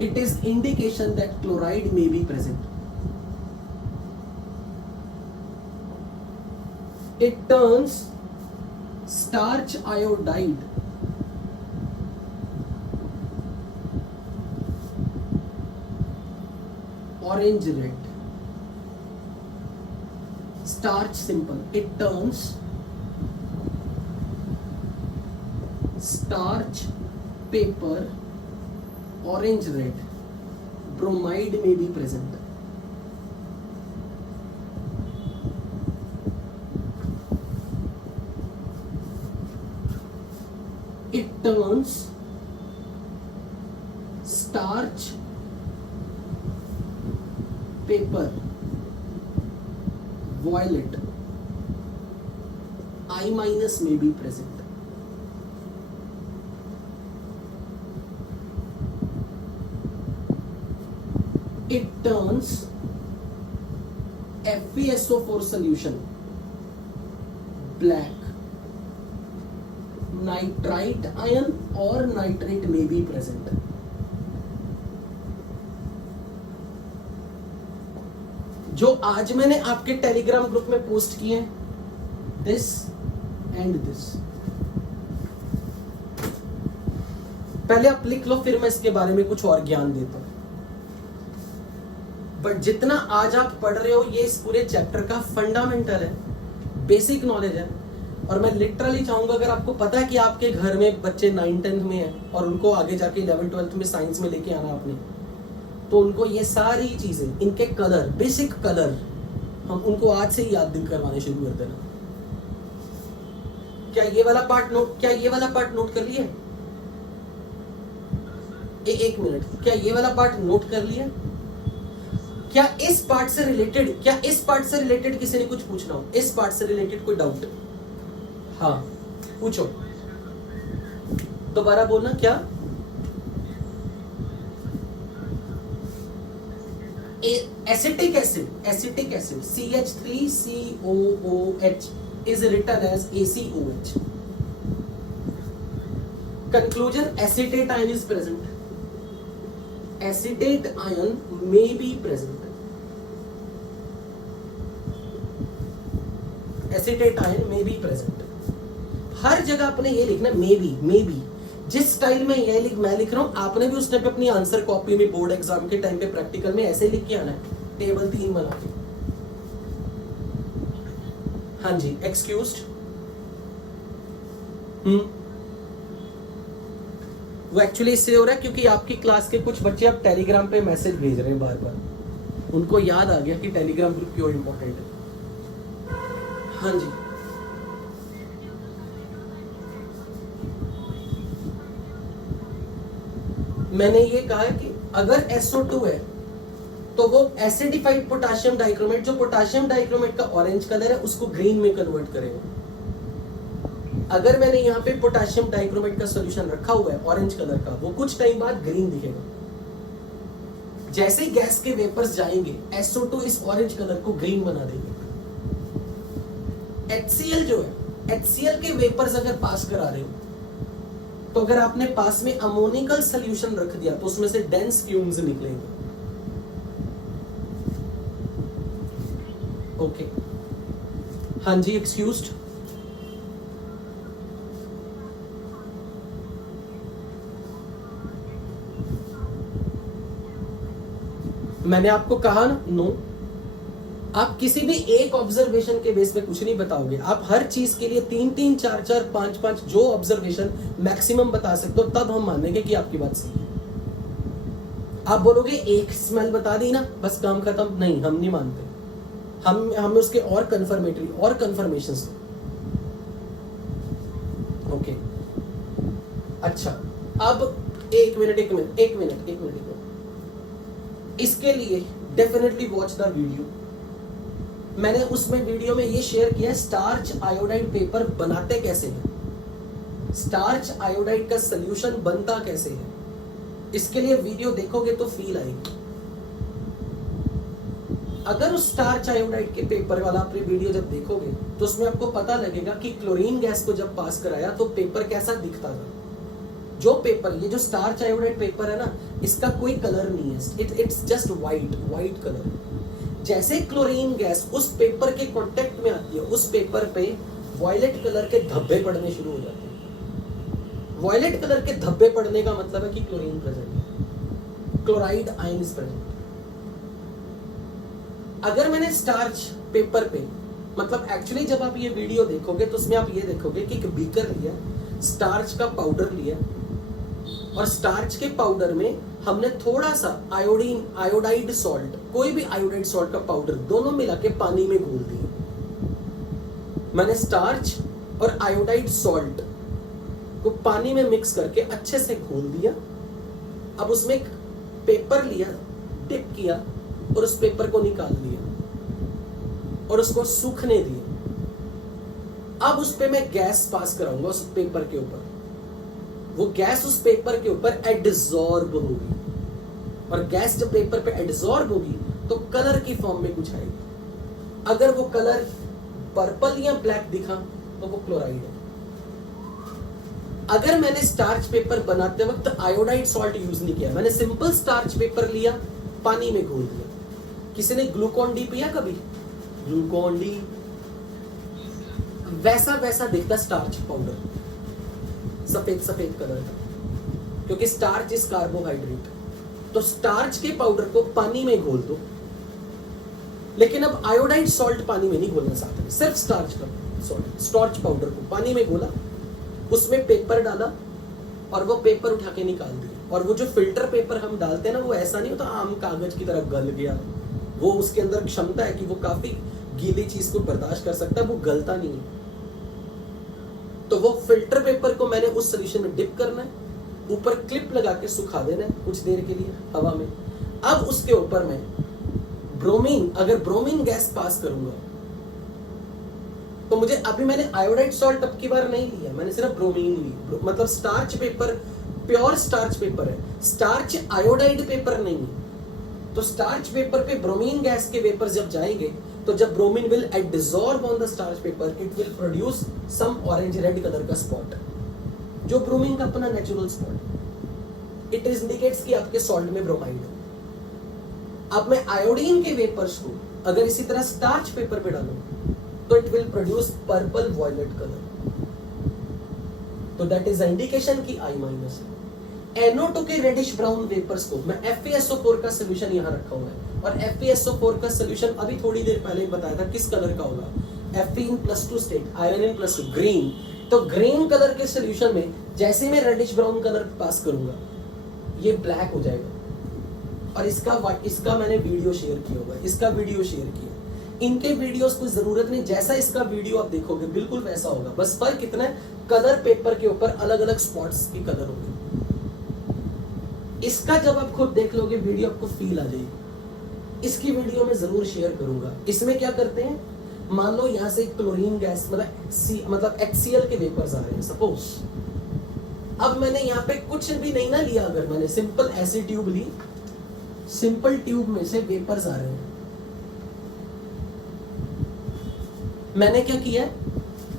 It is indication that chloride may be present. It turns starch iodide orange red. Starch simple. It turns starch paper orange red. Bromide may be present. It turns starch paper violet. I minus may be present. It turns FeSO4 solution black. Nitrite ion or nitrate may be present. जो आज मैंने आपके टेलीग्राम ग्रुप में पोस्ट किए हैं, दिस एंड दिस, पहले आप लिख लो, फिर मैं इसके बारे में कुछ और ज्ञान देता हूं। बट जितना आज आप पढ़ रहे हो ये इस पूरे चैप्टर का फंडामेंटल है, बेसिक नॉलेज है। और मैं लिटरली चाहूंगा, अगर आपको पता है कि आपके घर में बच्चे 9th-10th में हैं और उनको आगे जाके 11th-12th में साइंस में लेके आना आपने, तो उनको ये सारी चीजें, इनके कलर, बेसिक कलर, हम उनको आज से ही याद दिन करवाने शुरू कर देना। क्या ये वाला पार्ट नोट कर लिया? एक मिनट, क्या ये वाला पार्ट नोट कर लिया? क्या इस पार्ट से रिलेटेड किसी ने कुछ पूछना हो? इस पार्ट से रिलेटेड कोई डाउट? हाँ पूछो, दोबारा बोलना। क्या acetic acid CH3COOH is written as ACOH. Conclusion: acetate ion is present. Acetate ion may be present. Acetate ion may be present. हर जगह आपने ये लिखना मे बी। जिस स्टाइल में ये मैं लिख रहा हूं, आपने भी उस टाइम पे अपनी आंसर कॉपी में बोर्ड एग्जाम के टाइम पे प्रैक्टिकल में ऐसे लिख के आना है, टेबल 3 बना के। हाँ जी, एक्सक्यूज्ड। वो एक्चुअली इससे हो रहा है क्योंकि आपकी क्लास के कुछ बच्चे अब टेलीग्राम पे मैसेज भेज रहे हैं बार बार, उनको याद आ गया कि टेलीग्राम ग्रुप क्यों इंपॉर्टेंट है। हाँ जी, मैंने ये कहा है कि अगर SO2 है तो वो एसिडिफाइड पोटेशियम डाइक्रोमेट, जो पोटेशियम डाइक्रोमेट का ऑरेंज कलर है उसको ग्रीन में कन्वर्ट करेगा। अगर मैंने यहाँ पे पोटेशियम डाइक्रोमेट का सॉल्यूशन रखा हुआ है ऑरेंज कलर का, वो कुछ टाइम बाद ग्रीन दिखेगा। जैसे ही गैस के वेपर्स जाएंगे SO2 इस ऑरेंज कलर को ग्रीन बना देंगे। HCl जो है, HCl के वेपर्स अगर पास करा रहे हो तो अगर आपने पास में अमोनिकल सॉल्यूशन रख दिया तो उसमें से डेंस फ्यूम्स निकलेंगे। ओके, हाँ जी, एक्सक्यूज्ड। मैंने आपको कहा ना, नो, आप किसी भी एक ऑब्जर्वेशन के बेस पे कुछ नहीं बताओगे। आप हर चीज के लिए 3-3, 4-4, 5-5 जो ऑब्जर्वेशन मैक्सिमम बता सकते हो, तब हम मानेंगे कि आपकी बात सही है। आप बोलोगे एक स्मेल बता दी ना बस काम खत्म, नहीं, हम नहीं मानते। हमें उसके और कंफर्मेटरी और कंफर्मेशंस। ओके, अच्छा, अब एक मिनट इसके लिए डेफिनेटली वॉच द वीडियो। मैंने उसमें वीडियो में ये शेयर किया स्टार्च आयोडाइड पेपर बनाते कैसे हैं, स्टार्च आयोडाइड का सॉल्यूशन बनता कैसे है। इसके लिए वीडियो देखोगे तो फील आएगी। अगर उस स्टार्च आयोडाइड के पेपर वाला आप वीडियो जब देखोगे तो उसमें आपको पता लगेगा कि क्लोरीन गैस को जब पास कराया तो पेपर कैसा दिखता था। जो पेपर, ये जो स्टार्च आयोडाइड पेपर है ना, इसका कोई कलर नहीं है, इट्स जस्ट वाइट कलर। जैसे क्लोरीन गैस उस पेपर के कांटेक्ट में आती है, उस पेपर पे वायलेट कलर के धब्बे पड़ने शुरू हो जाते हैं। वायलेट कलर के धब्बे पड़ने का मतलब है कि क्लोरीन प्रेजेंट है, क्लोराइड आयन इज प्रेजेंट। अगर मैंने स्टार्च पेपर पे, मतलब एक्चुअली जब आप ये वीडियो देखोगे तो उसमें आप ये देखोगे कि एक बीकर लिया, स्टार्च का पाउडर लिया, और स्टार्च के पाउडर में हमने थोड़ा सा आयोडाइड सॉल्ट, कोई भी आयोडाइड सॉल्ट का पाउडर, दोनों मिला के पानी में घोल दिया। मैंने स्टार्च और आयोडाइड सॉल्ट को पानी में मिक्स करके अच्छे से घोल दिया। अब उसमें एक पेपर लिया, डिप किया और उस पेपर को निकाल दिया और उसको सूखने दिया। अब उस पे मैं गैस पास कराऊंगा उस पेपर के ऊपर। वो गैस उस पेपर के ऊपर एडसॉर्ब होगी, और गैस जब पेपर पे एडसॉर्ब होगी तो कलर की फॉर्म में कुछ आएगी। अगर वो कलर पर्पल या ब्लैक दिखा तो वो क्लोराइड है। अगर मैंने स्टार्च पेपर बनाते वक्त आयोडाइड सॉल्ट यूज नहीं किया, मैंने सिंपल स्टार्च पेपर लिया, पानी में घोल दिया। किसी ने ग्लूकोन डी पिया कभी? ग्लूकोन डी वैसा दिखता स्टार्च पाउडर, सफेद कलर का, क्योंकि स्टार्च इज कार्बोहाइड्रेट। तो स्टार्च के पाउडर को पानी में घोल दो, लेकिन अब आयोडाइड सॉल्ट पानी में नहीं घोलना साथ में, सिर्फ स्टार्च का सॉल्ट, स्टार्च पाउडर को पानी में घोला, उसमें पेपर डाला और वो पेपर उठा के निकाल दिया। और वो जो फिल्टर पेपर हम डालते हैं ना, वो ऐसा नहीं होता आम कागज की तरह गल गया, वो उसके अंदर क्षमता है कि वो काफी गीली चीज को बर्दाश्त कर सकता है, वो गलता नहीं है। तो वो फिल्टर पेपर को मैंने उस सॉल्यूशन में डिप करना है, ऊपर क्लिप लगा के सुखा देना है कुछ देर के लिए हवा में। अब उसके ऊपर मैं ब्रोमीन, अगर ब्रोमीन गैस पास करूंगा तो मुझे, अभी मैंने आयोडाइड सॉल्ट अब की बार नहीं लिया, मैंने सिर्फ ब्रोमीन ली। मतलब starch paper pure starch paper है, स्टार्च आयोडाइड पेपर नहीं है। तो स्टार्च पेपर पे ब्रोमीन गैस के वेपर जब जाएंगे तो जब bromine will adsorb on the starch paper, it will produce some orange red colour का स्पॉट, जो ब्रोमीन का अपना नेचुरल स्पॉट। इट इंडिकेट्स कि आपके सॉल्ट में ब्रोमाइड है। अब मैं आयोडीन के वेपर्स को अगर इसी तरह स्टार्च पेपर पे डालूं तो it will produce purple violet colour. तो दैट इज इंडिकेशन की I- है। NO2 के रेडिश ब्राउन वेपर्स को मैं FeSO4 का सॉल्यूशन यहां रखा हुआ है, और FeSO4 का सॉल्यूशन अभी थोड़ी देर पहले बताया था किस कलर का होगा, Fe+2 स्टेट, आयरन+2 ग्रीन, तो ग्रीन कलर के सोल्यूशन में जैसे मैं रेडिश ब्राउन कलर पास करूंगा ये ब्लैक हो जाएगा। और इसका मैंने वीडियो शेयर किया होगा, इसका वीडियो शेयर किया। इनके वीडियोस कोई जरूरत नहीं, जैसा इसका वीडियो आप देखोगे बिल्कुल वैसा होगा, बस फर्क कितना है, कलर पेपर के ऊपर अलग अलग स्पॉट्स की कलर होगी। इसका जब आप खुद देख लोगे वीडियो आपको फील आ जाएगी। इसकी वीडियो में जरूर शेयर करूंगा। इसमें क्या करते हैं, मान लो यहाँ से क्लोरीन गैस मतलब HCl के वेपर्स आ रहे हैं सपोज। अब मैंने यहाँ पे कुछ भी नहीं ना लिया, अगर मैंने सिंपल ऐसी ट्यूब ली, सिंपल ट्यूब में से वेपर्स आ रहे हैं, मैंने क्या किया,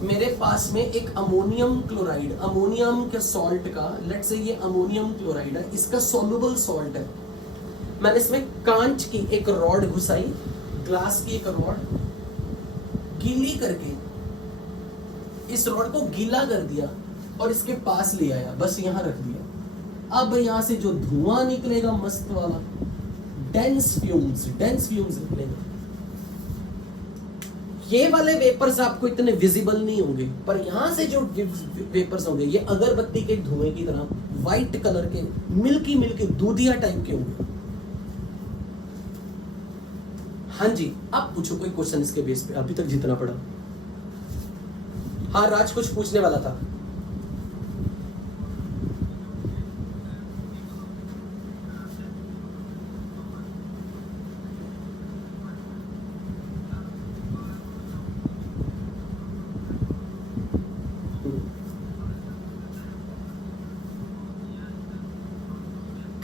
मेरे पास में एक अमोनियम क्लोराइड, अमोनियम के सॉल्ट का, लेट्स से ये अमोनियम क्लोराइड है, इसका सॉल्युबल सॉल्ट है। मैंने इसमें कांच की एक रॉड घुसाई, ग्लास की एक रॉड गीली करके इस रॉड को गीला कर दिया और इसके पास ले आया, बस यहां रख दिया। अब यहां से जो धुआं निकलेगा मस्त वाला, डेंस फ्यूम्स निकलेगा। ये वाले वेपर्स आपको इतने विजिबल नहीं होंगे, पर यहां से जो वेपर्स होंगे ये अगरबत्ती के धुएं की तरह व्हाइट कलर के, मिल्की दूधिया टाइप के होंगे। हाँ जी, आप पूछो कोई क्वेश्चन इसके बेस पे, अभी तक जितना पड़ा। हाँ राज कुछ पूछने वाला था।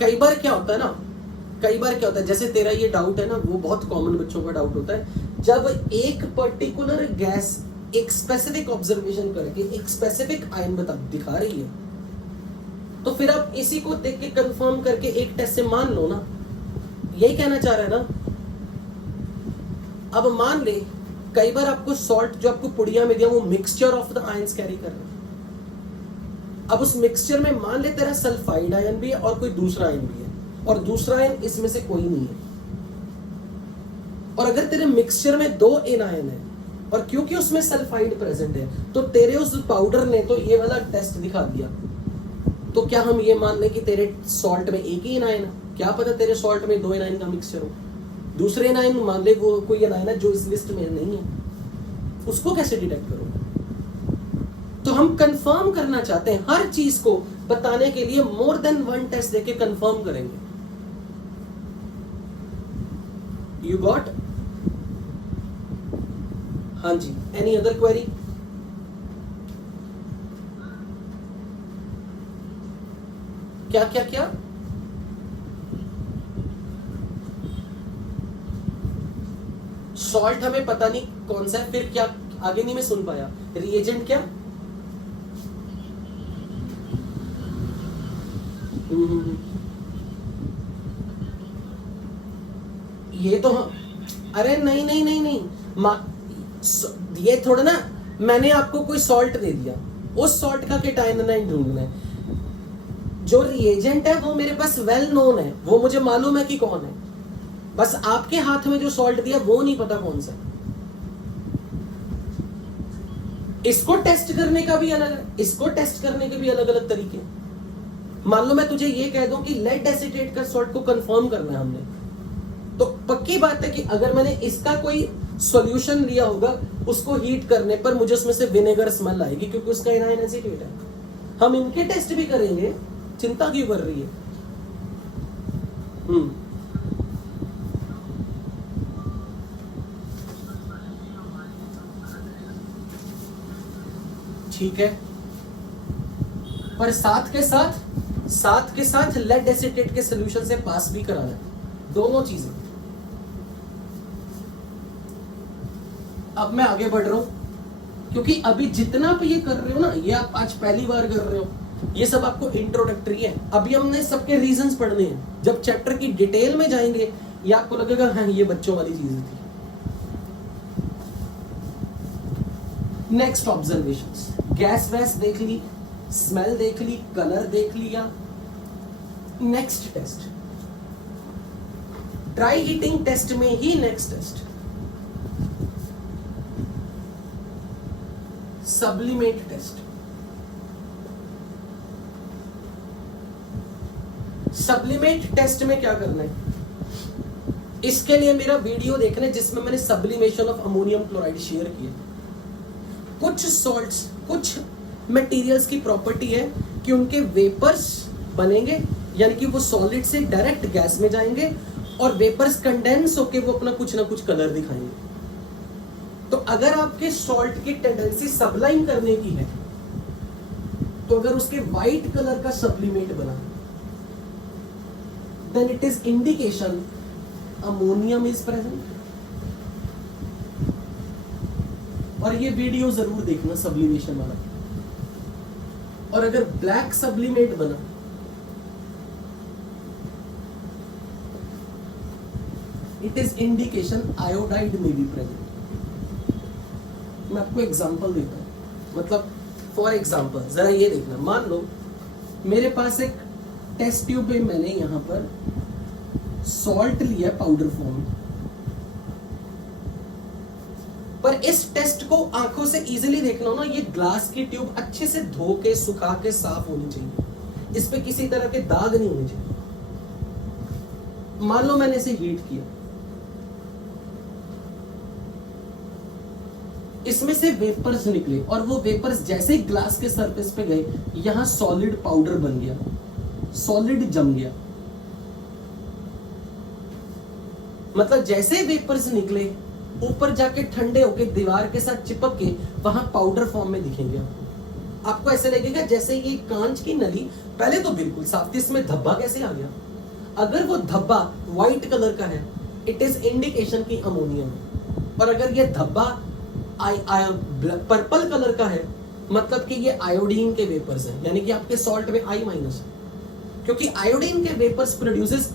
कई बार क्या होता है, जैसे तेरा ये डाउट है ना, वो बहुत कॉमन बच्चों का डाउट होता है। जब एक पर्टिकुलर गैस एक स्पेसिफिक ऑब्जर्वेशन करके एक स्पेसिफिक आयन दिखा रही है, तो फिर आप इसी को देख के कंफर्म करके एक टेस्ट से मान लो ना, यही कहना चाह रहे हैं ना। अब मान ले कई बार आपको सॉल्ट जो आपको पुड़िया में दिया वो mixture of the ions carry कर रहा है। अब उस मिक्सचर में मान ले तेरा सल्फाइड आयन भी है और कोई दूसरा आयन भी है, और दूसरा आयन इसमें से कोई नहीं है। और अगर तेरे मिक्सचर में 2 एनायन है और क्योंकि उसमें सल्फाइड प्रेजेंट है, तो तेरे उस पाउडर ने तो ये वाला टेस्ट दिखा दिया। तो क्या हम ये मान लें कि तेरे सॉल्ट में एक ही एनायन है? क्या पता तेरे सॉल्ट में 2 एनायन का मिक्सचर हो। दूसरे एनायन मान ले वो कोई एनायन है जो इस लिस्ट में नहीं है, उसको कैसे डिटेक्ट करोगे? तो हम कंफर्म करना चाहते हैं, हर चीज को बताने के लिए मोर देन 1 टेस्ट देके कंफर्म करेंगे। You got? हाँ जी, एनी अदर क्वेरी? क्या सॉल्ट हमें पता नहीं कौन सा है, फिर क्या आगे नहीं मैं सुन पाया। रिएजेंट क्या? ये तो अरे नहीं, ये थोड़ा ना, मैंने आपको कोई सॉल्ट दे दिया, उस सॉल्ट का केटायन नहीं ढूंढना है। जो रिएजेंट है वो मेरे पास वेल नोन है, वो मुझे मालूम है कि कौन है, बस आपके हाथ में जो सॉल्ट दिया वो नहीं पता कौन सा। इसको टेस्ट करने का भी अलग है, इसको टेस्ट करने के भी अलग अलग तरीके। मान लो मैं तुझे ये कह दूं कि लेड एसीटेट का सॉल्ट को कंफर्म करना है हमने, तो पक्की बात है कि अगर मैंने इसका कोई सॉल्यूशन लिया होगा, उसको हीट करने पर मुझे उसमें से विनेगर स्मेल आएगी, क्योंकि उसका एनायन एसीटेट है। हम इनके टेस्ट भी करेंगे, चिंता क्यों कर रही है? ठीक है, पर साथ के साथ लेड एसीटेट के सॉल्यूशन से पास भी कराना है, दोनों चीजें। अब मैं आगे बढ़ रहा हूं, क्योंकि अभी जितना भी ये कर रहे हो ना, ये आप आज पहली बार कर रहे हो, ये सब आपको इंट्रोडक्टरी है। अभी हमने सबके रीजंस पढ़ने हैं, जब चैप्टर की डिटेल में जाएंगे ये आपको लगेगा हाँ ये बच्चों वाली चीजें थी। नेक्स्ट ऑब्जर्वेशंस, गैस वैस देख ली, स्मेल देख ली, कलर देख लिया। Next test, dry heating test में ही next test, sublimate test. Sublimate test में क्या करना है, इसके लिए मेरा वीडियो देखना है जिसमें मैंने sublimation of ammonium chloride share किया। कुछ सॉल्ट्स, कुछ मटेरियल्स की प्रॉपर्टी है कि उनके वेपर्स बनेंगे, यानी कि वो सॉलिड से डायरेक्ट गैस में जाएंगे और वेपर्स कंडेंस होके वो अपना कुछ ना कुछ कलर दिखाएंगे। तो अगर आपके सॉल्ट की टेंडेंसी सबलाइन करने की है, तो अगर उसके व्हाइट कलर का सब्लिमेट बना, then it is indication ammonium is present. और ये वीडियो जरूर देखना सब्लिमेशन वाला। और अगर ब्लैक सब्लिमेट बना, इट इज इंडिकेशन आयोडाइड में भी प्रेजेंट। मैं आपको एग्जांपल देता हूं, मतलब फॉर एग्जांपल जरा ये देखना, मान लो मेरे पास एक टेस्ट ट्यूब में मैंने यहां पर सॉल्ट लिया पाउडर फॉर्म में, पर इस टेस्ट को आंखों से इजीली देखना हो ना, ये ग्लास की ट्यूब अच्छे से धो के सुखा के साफ होनी चाहिए, इस पे किसी तरह के दाग नहीं होने चाहिए। मान लो मैंने इसे हीट किया, इसमें से वेपर्स निकले और वो वेपर्स जैसे ही ग्लास के सरफेस पे गए, यहां सॉलिड पाउडर बन गया, सॉलिड जम गया। मतलब जैसे वेपर्स निकले, ऊपर जाके ठंडे होके दीवार के साथ चिपक के वहां पाउडर फॉर्म में दिखेंगे। आपको ऐसे लगेगा जैसे ये कांच की नली पहले तो बिल्कुल साफ थी, इसमें धब्बा कैसे आ गया। अगर वो धब्बा व्हाइट कलर का है, इट इज इंडिकेशन की अमोनियम है। और अगर ये धब्बा पर्पल कलर का है, मतलब कि ये आयोडीन के वेपर्स हैं, यानी कि आपके सॉल्ट में I- है, क्योंकि आयोडीन के वेपर्स प्रोड्यूसेस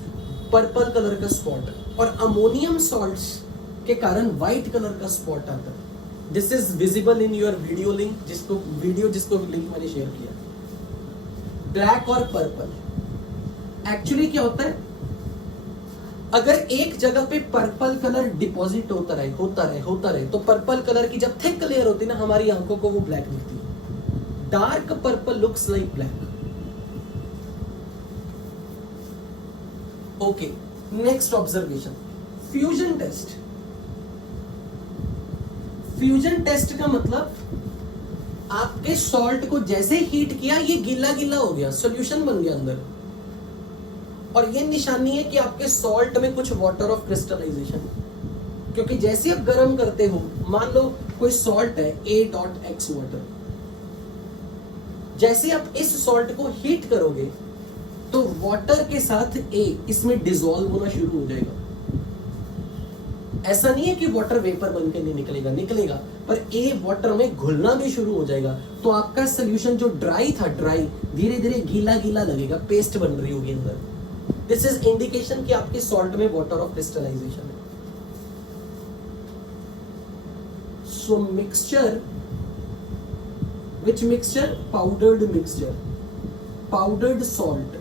पर्पल कलर का स्पॉट और अमोनियम सॉल्ट्स के कारण व्हाइट कलर का स्पॉट आता है। This is visible in your video link, जिसको लिंक मैंने शेयर किया। ब्लैक और पर्पल एक्चुअली क्या होता है, अगर एक जगह पे पर्पल कलर डिपॉजिट होता रहे तो पर्पल कलर की जब थिक लेयर होती है ना, हमारी आंखों को वो ब्लैक दिखती है। Dark purple looks like black. Okay, next observation, fusion test. Fusion test का मतलब आपके सॉल्ट को जैसे हीट किया, ये गीला गीला हो गया, सॉल्यूशन बन गया अंदर, और ये निशानी है कि आपके सॉल्ट में कुछ वाटर ऑफ क्रिस्टलाइजेशन, क्योंकि जैसे आप गर्म करते हो, मान लो कोई सॉल्ट है A.X वाटर, जैसे आप इस सॉल्ट को हीट करोगे तो वाटर के साथ A इसमें डिसॉल्व होना शुरू हो जाएगा। ऐसा नहीं है कि वाटर वेपर बन के नहीं निकलेगा, पर A वाटर में घुलना भी शुरू हो जाएगा। तो आपका सोल्यूशन जो ड्राई था, धीरे धीरे गीला गीला लगेगा, पेस्ट बन रही होगी अंदर। दिस इज इंडिकेशन कि आपके सॉल्ट में वाटर ऑफ क्रिस्टलाइजेशन है। So mixture, which mixture? Powdered mixture, powdered salt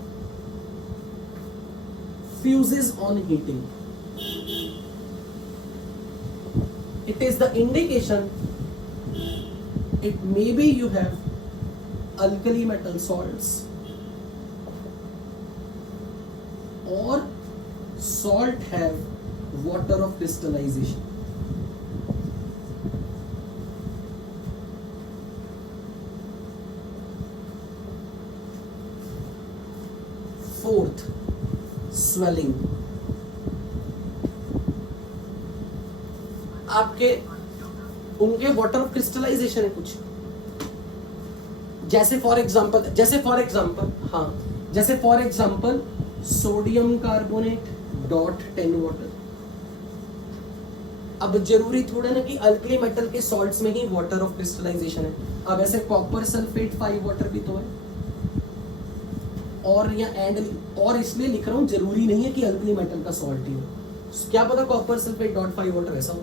fuses on heating. It is the indication, it may be you have alkali metal salts or salt have water of crystallization. Fourth, swelling. आपके उनके वाटर ऑफ क्रिस्टलाइजेशन है कुछ, जैसे for example sodium carbonate .10 water. अब जरूरी थोड़ा ना कि अल्कली मेटल के सॉल्ट्स में ही वाटर ऑफ क्रिस्टलाइजेशन है। अब ऐसे कॉपर सल्फेट 5 वाटर भी तो है, और इसलिए लिख रहा हूं, जरूरी नहीं है कि अल्कली मेटल का सॉल्ट ही हो, क्या पता कॉपर सल्फेट .5 वाटर ऐसा हो।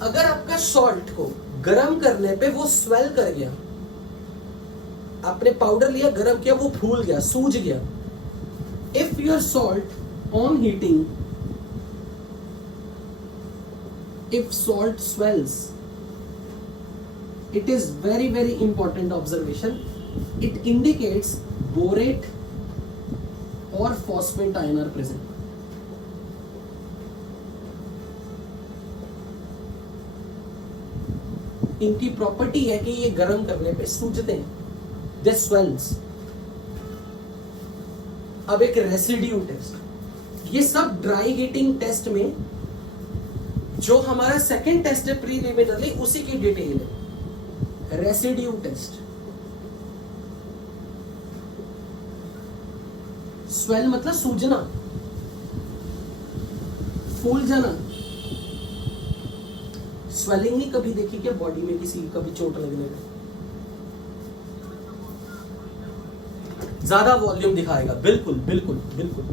अगर आपका सॉल्ट को गर्म करने पे वो स्वेल कर गया, आपने पाउडर लिया, गर्म किया, वो फूल गया, सूज गया, if your salt on heating, if salt swells, It is very very important observation. It indicates borate or phosphate ion are present. इनकी प्रॉपर्टी है कि ये गर्म करने पे सूजते हैं, दे स्वेल्स. अब एक रेसिड्यू टेस्ट, ये सब ड्राई हीटिंग टेस्ट में जो हमारा सेकेंड टेस्ट है प्रीलिमिनरी, उसी की डिटेल है. रेसिड्यू टेस्ट, स्वेल मतलब सूजना, फूल जाना. स्वेलिंग नहीं कभी देखी क्या बॉडी में किसी की, कभी चोट लगने में? ज्यादा वॉल्यूम दिखाएगा, बिल्कुल बिल्कुल बिल्कुल.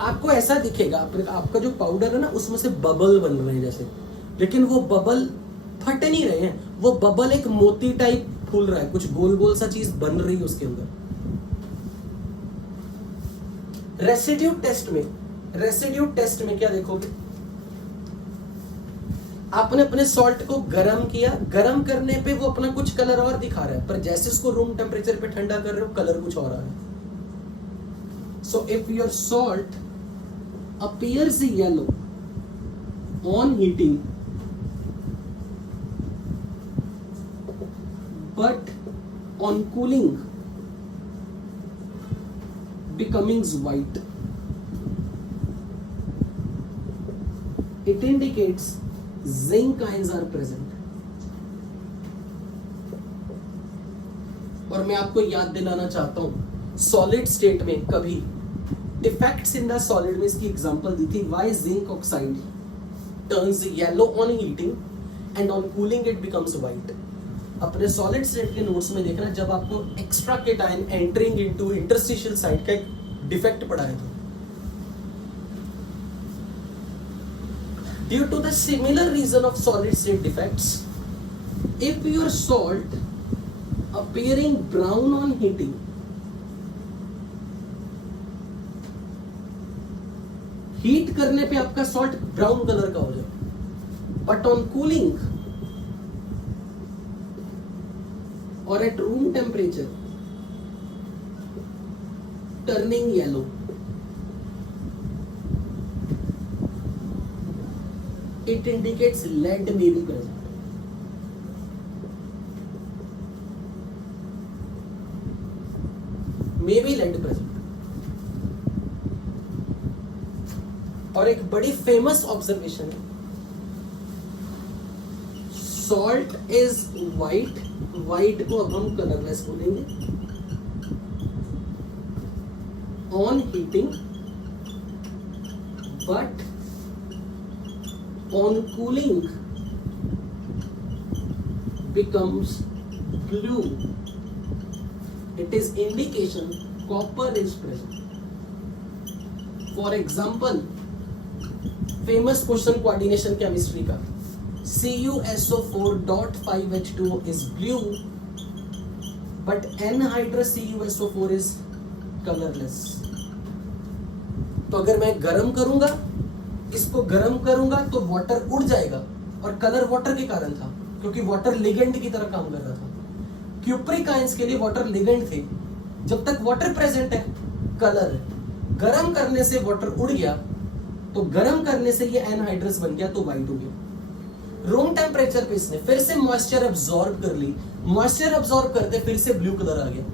आपको ऐसा दिखेगा, आपका जो पाउडर है ना उसमें से बबल बन रहे हैं जैसे, लेकिन वो बबल फट नहीं रहे हैं, वो बबल एक मोती टाइप फूल रहा है, कुछ गोल गोल सा चीज बन रही है उसके अंदर. रेसिड्यू टेस्ट में क्या देखोगे, आपने अपने सॉल्ट को गरम किया, गरम करने पे वो अपना कुछ कलर और दिखा रहा है, पर जैसे उसको रूम टेम्परेचर पे ठंडा कर रहे हो कलर कुछ और आ रहा है. So if your salt appears yellow on heating but on cooling becoming white, it indicates zinc ions are present. और मैं आपको याद दिलाना चाहता हूं, सॉलिड स्टेट में कभी डिफेक्ट्स इन द सॉलिड में इसकी एग्जांपल दी थी. Why zinc oxide turns yellow on heating and on cooling it becomes white. अपने सॉलिड स्टेट के नोट्स में देखना, जब आपको extra cation entering into interstitial site का एक डिफेक्ट पड़ा है. Due to the similar reason of solid state defects, if your salt appearing brown on heating, heat करने पे आपका सॉल्ट ब्राउन कलर का हो जाए, but on cooling or at room temperature turning yellow. It indicates lead may be present. May be lead present. और एक बड़ी फेमस ऑब्जर्वेशन है, सॉल्ट इज व्हाइट, व्हाइट को अब हम कलरलेस बोलेंगे, on heating but on cooling becomes blue. It is indication copper is present. For example, famous question coordination chemistry का CuSO4.5H2O is blue but anhydrous CuSO4 is colorless. तो अगर मैं गरम करूंगा, इसको गरम करूंगा तो वाटर उड़ जाएगा, और कलर वाटर के कारण था क्योंकि वाटर लिगेंड की तरह काम कर रहा था. क्यूप्रिक आयंस के लिए वाटर लिगेंड थे. जब तक वाटर प्रेजेंट है कलर है. गरम करने से वाटर उड़ गया, तो गरम करने से ये एनहाइड्रस बन गया तो व्हाइट हो गया. रूम टेम्परेचर पे इसने फिर से मॉइस्चर अब्सॉर्ब कर ली, मॉइस्चर अब्सॉर्ब करते फिर से ब्लू कलर आ गया.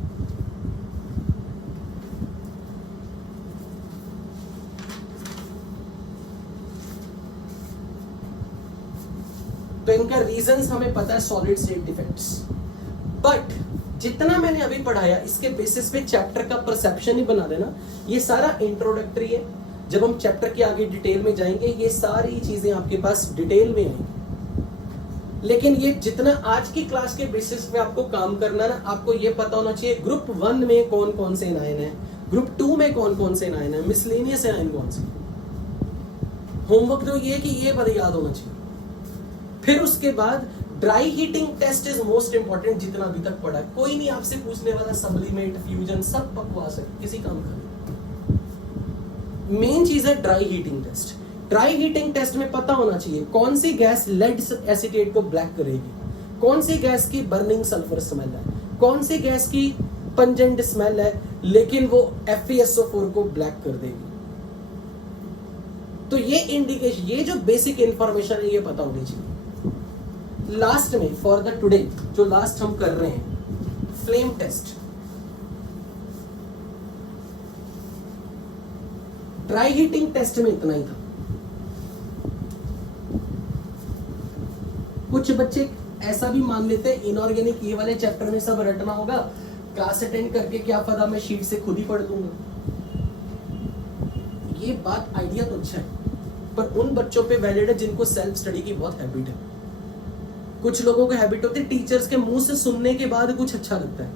तो इनका रीजंस हमें पता है, सॉलिड स्टेट डिफेक्ट्स. बट जितना मैंने अभी पढ़ाया इसके बेसिस पे चैप्टर का परसेप्शन ही बना देना. ये सारा इंट्रोडक्टरी है. जब हम चैप्टर के आगे डिटेल में जाएंगे ये सारी चीजें आपके पास डिटेल में आएंगी. लेकिन ये जितना आज की क्लास के बेसिस पे आपको काम करना ना, आपको ये पता होना चाहिए ग्रुप 1 में कौन कौन से आयन है, ग्रुप 2 में कौन कौन से आयन है, मिसलेनियस आयन कौन से. होमवर्क तो ये कि ये पता याद होना चाहिए. फिर उसके बाद dry heating test is most important. जितना अभी तक पढ़ा, कोई नहीं आपसे पूछने वाला सब्लिमेट, फ्यूजन सब बकवास है, किसी काम का. मेन चीज है dry heating test. Dry heating test में पता होना चाहिए कौन सी गैस लेड एसीटेट को ब्लैक करेगी, कौन सी गैस की बर्निंग सल्फर स्मेल है, कौन सी गैस की पंजेंट स्मेल है, लेकिन वो FeSO4 को ब्लैक कर देगी। तो ये इंडिकेशन, ये जो बेसिक इंफॉर्मेशन है ये पता होनी चाहिए। लास्ट में फॉर द टुडे जो लास्ट हम कर रहे हैं, flame test. Dry heating test में इतना ही था। कुछ बच्चे ऐसा भी मान लेते हैं इनऑर्गेनिक ये वाले चैप्टर में सब रटना होगा, क्लास अटेंड करके क्या पता मैं शीट से खुद ही पढ़ दूंगा। ये बात आइडिया तो अच्छा है, पर उन बच्चों पे वैलिड है जिनको सेल्फ स्टडी की बहुत हैबिट है। कुछ लोगों को हैबिट होती है टीचर्स के मुंह से सुनने के बाद कुछ अच्छा लगता है,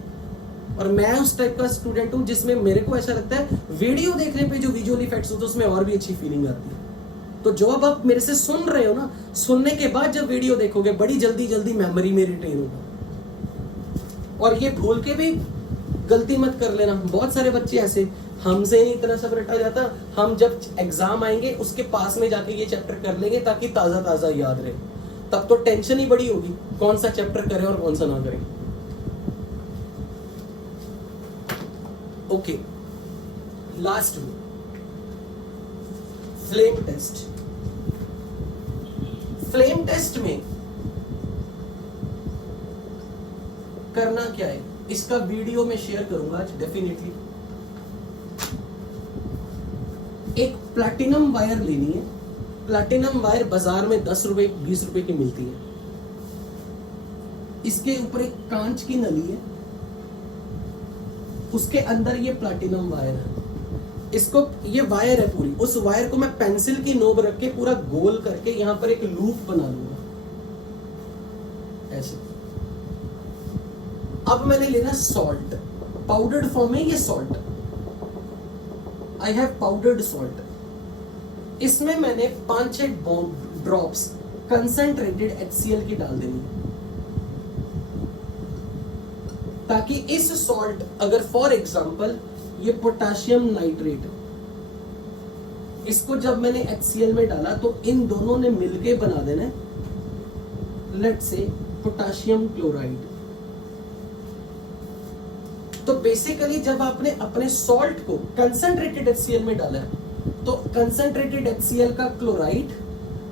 और मैं उस टाइप का स्टूडेंट हूं जिसमें मेरे को ऐसा लगता है वीडियो देखने पे जो विजुअल इफेक्ट्स होते हैं उसमें और भी अच्छी फीलिंग आती है। तो जो अब आप मेरे से सुन रहे हो ना, सुनने के बाद जब वीडियो देखोगे बड़ी जल्दी जल्दी मेमोरी में रिटेन होगा। और ये भूल के भी गलती मत कर लेना, बहुत सारे बच्चे ऐसे, हमसे नहीं इतना सब रटा जाता, हम जब एग्जाम आएंगे उसके पास में जाके ये चैप्टर कर लेंगे ताकि ताजा ताजा याद रहे। तब तो टेंशन ही बड़ी होगी कौन सा चैप्टर करें और कौन सा ना करें। ओके, लास्ट में फ्लेम टेस्ट। फ्लेम टेस्ट में करना क्या है, इसका वीडियो मैं शेयर करूंगा आज डेफिनेटली। एक प्लैटिनम वायर लेनी है। प्लैटिनम वायर बाजार में 10 रुपए 20 रुपए की मिलती है। इसके ऊपर एक कांच की नली है, उसके अंदर ये प्लैटिनम वायर है। इसको, ये वायर है पूरी, उस वायर को मैं पेंसिल की नोक रख के पूरा गोल करके यहां पर एक लूप बना लूंगा ऐसे। अब मैंने लेना सॉल्ट, पाउडर्ड फॉर्म में ये salt, I have powdered salt. इसमें मैंने 5-6 ड्रॉप्स कंसंट्रेटेड HCl की डाल देनी, ताकि इस सॉल्ट, अगर फॉर एग्जांपल ये पोटेशियम नाइट्रेट, इसको जब मैंने HCl में डाला तो इन दोनों ने मिलके बना देना लेट्स से पोटेशियम क्लोराइड। तो बेसिकली जब आपने अपने सॉल्ट को कंसंट्रेटेड HCl में डाला है तो कंसंट्रेटेड HCl का क्लोराइड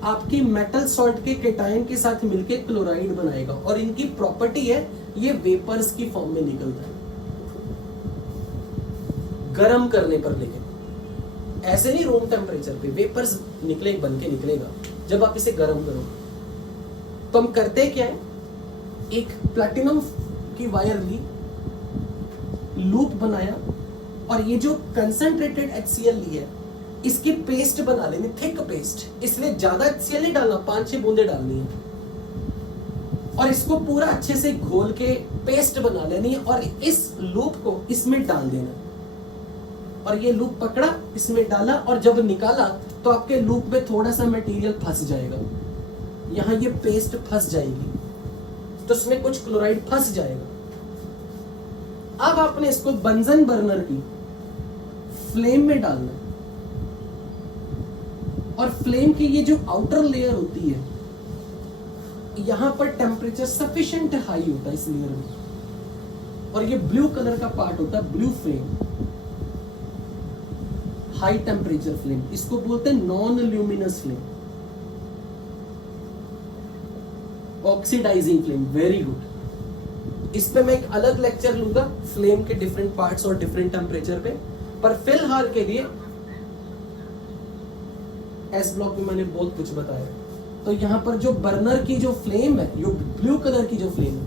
आपकी मेटल सॉल्ट के केटायन के साथ मिलके क्लोराइड बनाएगा, और इनकी प्रॉपर्टी है ये वेपर्स की फॉर्म में निकलता है गर्म करने पर। लेकिन ऐसे नहीं रूम टेम्परेचर पे वेपर्स निकले, बन के निकलेगा जब आप इसे गर्म करो। तो हम करते क्या है, एक प्लैटिनम की वायर ली, लूप बनाया, और ये जो कंसंट्रेटेड HCl ली है इसकी पेस्ट बना लेनी, थिक पेस्ट। इसलिए ज्यादा HCl नहीं डालना, 5-6 बूंदे डालनी है, और इसको पूरा अच्छे से घोल के पेस्ट बना लेनी है, और इस लूप को इसमें डाल देना। और ये लूप पकड़ा, इसमें डाला, और जब निकाला तो आपके लूप में थोड़ा सा मटेरियल फंस जाएगा, यहां ये पेस्ट फंस जाएगी, तो इसमें कुछ क्लोराइड फंस जाएगा। अब आपने इसको बंजन बर्नर की फ्लेम में डालना है, और फ्लेम की ये जो आउटर लेयर होती है यहां पर टेम्परेचर सफिशिएंट हाई होता है इस लेयर में, और ये ब्लू कलर का पार्ट होता है blue flame, high temperature flame, इसको बोलते हैं non luminous flame, oxidising flame. Very good, इस पे मैं एक अलग लेक्चर लूंगा फ्लेम के डिफरेंट पार्ट्स और डिफरेंट टेम्परेचर पे, पर फिलहाल के लिए एस ब्लॉक में मैंने बहुत कुछ बताया। तो यहां पर जो बर्नर की जो फ्लेम है, जो ब्लू कलर की जो फ्लेम है,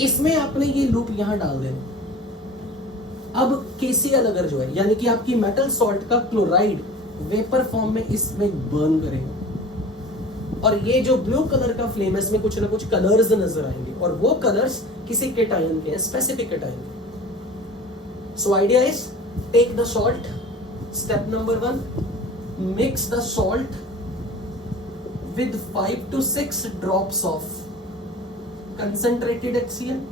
इसमें आपने ये लूप यहां डाल देना। अब KCl अगर जो है, यानी कि आपकी मेटल सॉल्ट का क्लोराइड वेपर फॉर्म में इसमें बर्न करेगा, और ये जो ब्लू कलर का फ्लेम है इसमें कुछ ना कुछ कलर्स नजर आएंगे, और वो कलर्स किसी केटायन के हैं, स्पेसिफिक केटायन के। So idea is take the salt, step number 1, mix the salt with 5 to 6 drops of concentrated HCl.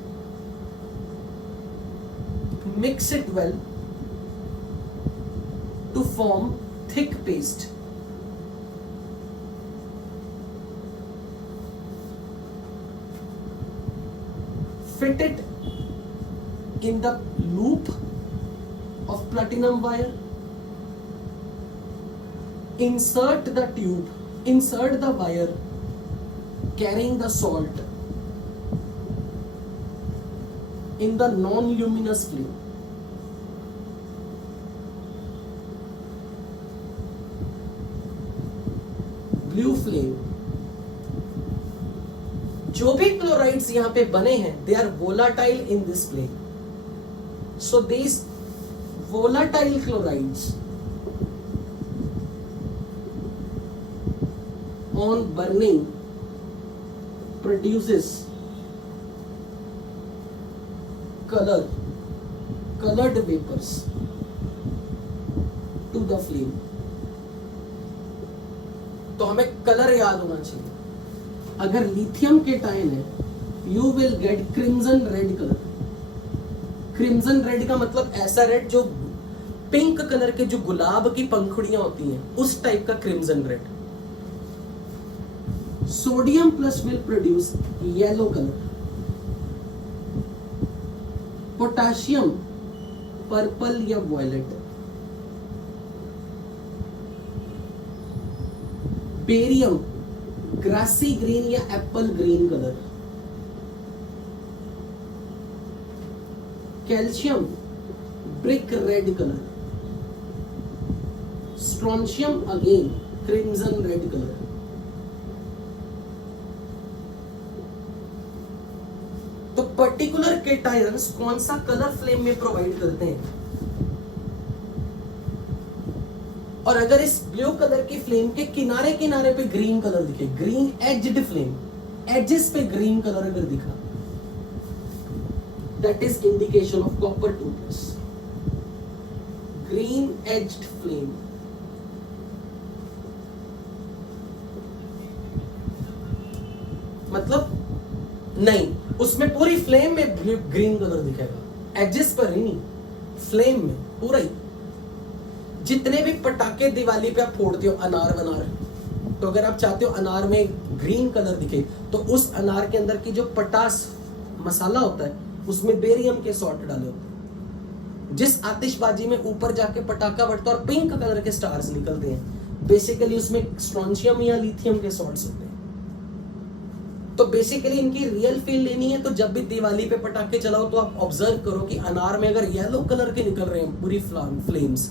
Mix it well to form thick paste. fit it in the loop of platinum wire, insert the tube, insert the wire carrying the salt in the non-luminous flame. Blue flame. जो भी क्लोराइड्स यहां पे बने हैं, they are volatile in this flame. So these volatile chlorides on burning produces colored vapors to the flame. तो हमें कलर याद होना चाहिए. अगर लिथियम केटायन है, you will gate crimson red colour. Crimson red का मतलब ऐसा रेड जो पिंक कलर के जो गुलाब की पंखुड़ियां होती हैं, उस टाइप का crimson red. Sodium plus will produce yellow colour. Potassium purple या वॉयलेट. बेरियम ग्रासी ग्रीन या Apple green colour. Calcium brick red colour. Strontium again crimson red colour. तो पर्टिकुलर केटायंस कौन सा कलर फ्लेम में प्रोवाइड करते हैं. और अगर इस ब्लू कलर की फ्लेम के किनारे किनारे पे ग्रीन कलर दिखे, ग्रीन एज्ड फ्लेम, एजेस पे ग्रीन कलर अगर दिखा, that is indication of copper 2+. Green aged flame. मतलब नहीं, उसमें पूरी फ्लेम में ग्रीन कलर दिखेगा, एजेस पर ही नहीं, फ्लेम में पूरा ही. जितने भी पटाखे दिवाली पे आप फोड़ते हो, अनार वनार, तो अगर आप चाहते हो अनार में ग्रीन कलर दिखे, तो उस अनार के अंदर की जो पटास मसाला होता है, उसमें बेरियम के सॉल्ट डाले होते हैं. जिस आतिशबाजी में ऊपर जाके पटाखा बढ़ता है और पिंक कलर के स्टार्स निकलते हैं, बेसिकली उसमें स्ट्रोंशियम या लिथियम के सॉल्ट्स होते हैं. तो बेसिकली इनकी रियल फील लेनी है, तो जब भी दिवाली पे पटाखे चलाओ, तो आप ऑब्जर्व करो कि अनार में अगर येलो कलर के निकल रहे हैं पूरी फ्लेम्स,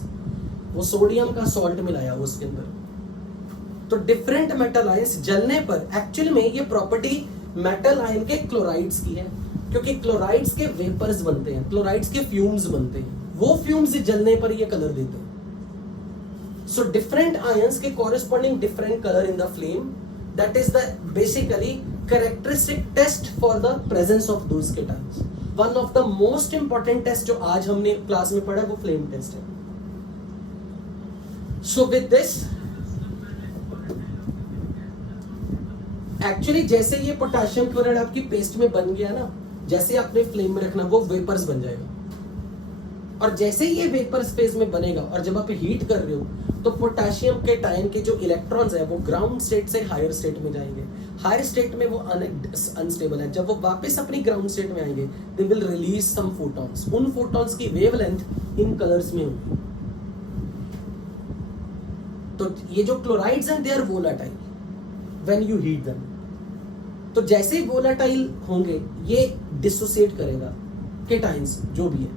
वो सोडियम का सॉल्ट मिलाया हुआ उसके अंदर. तो डिफरेंट मेटल आयंस जलने पर, एक्चुअली में ये प्रॉपर्टी मेटल आयन के क्लोराइड्स की है, क्योंकि क्लोराइड्स के वेपर्स बनते हैं, क्लोराइड्स के फ्यूम्स बनते हैं, वो फ्यूम्स जलने पर ये कलर देते हैं. सो डिफरेंट आयंस के corresponding different colour in the flame, that is the basically characteristic test for the presence of those cations. One of the most important test जो आज हमने क्लास में पढ़ा, वो फ्लेम टेस्ट है. So with this, एक्चुअली जैसे ये पोटेशियम क्लोराइड आपकी पेस्ट में बन गया ना, जैसे आपने फ्लेम में रखना, वो वेपर्स बन जाएगा. और जैसे ये वेपर्स फेज में बनेगा, और जब आप हीट कर रहे हो, तो पोटेशियम के टायन के जो इलेक्ट्रॉन्स है, वो ग्राउंड स्टेट से हायर स्टेट में जाएंगे. हायर स्टेट में वो अनस्टेबल है. जब वो वापस अपनी ग्राउंड स्टेट में आएंगे, they will release some photons. उन फोटॉन्स की वेवलेंथ इन कलर्स में होगी. तो ये जो क्लोराइड्स हैं, they are volatile when you heat them. तो जैसे ही वोलाटाइल होंगे, ये डिसोसिएट करेगा केटायंस जो भी है.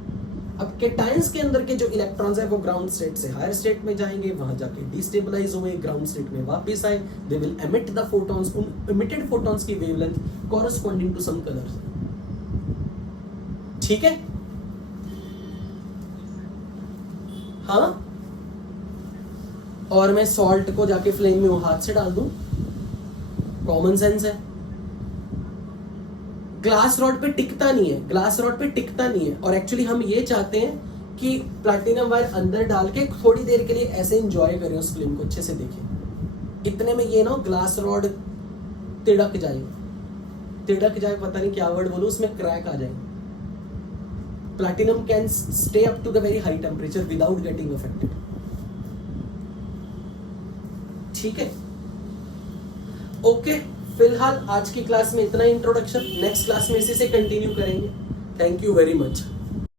अब केटायंस के अंदर के जो इलेक्ट्रॉन्स है, वो ग्राउंड स्टेट से हायर स्टेट में जाएंगे, वहां जाके डिस्टेबलाइज हुए, ग्राउंड स्टेट में वापस आए, they will emit the photons. उन एमिटेड फोटॉन्स की wavelength corresponding to some colours. ठीक है. हाँ, और मैं सॉल्ट को जाके फ्लेम में हाथ से डाल दूं, कॉमन सेंस है. ग्लास रॉड पे टिकता नहीं है, ग्लास रॉड पे टिकता नहीं है. और एक्चुअली हम ये चाहते हैं कि प्लैटिनम वायर अंदर डाल के थोड़ी देर के लिए ऐसे एंजॉय करें उस फिल्म को, अच्छे से देखें. इतने में ये ना ग्लास रॉड तिड़क जाए, पता नहीं क्या वर्ड बोलूं, उसमें क्रैक आ जाए. Platinum can stay up to the very high temperature without getting affected. ठीक है. ओके, फिलहाल आज की क्लास में इतना इंट्रोडक्शन, नेक्स्ट क्लास में इसी से कंटिन्यू करेंगे। Thank you very much.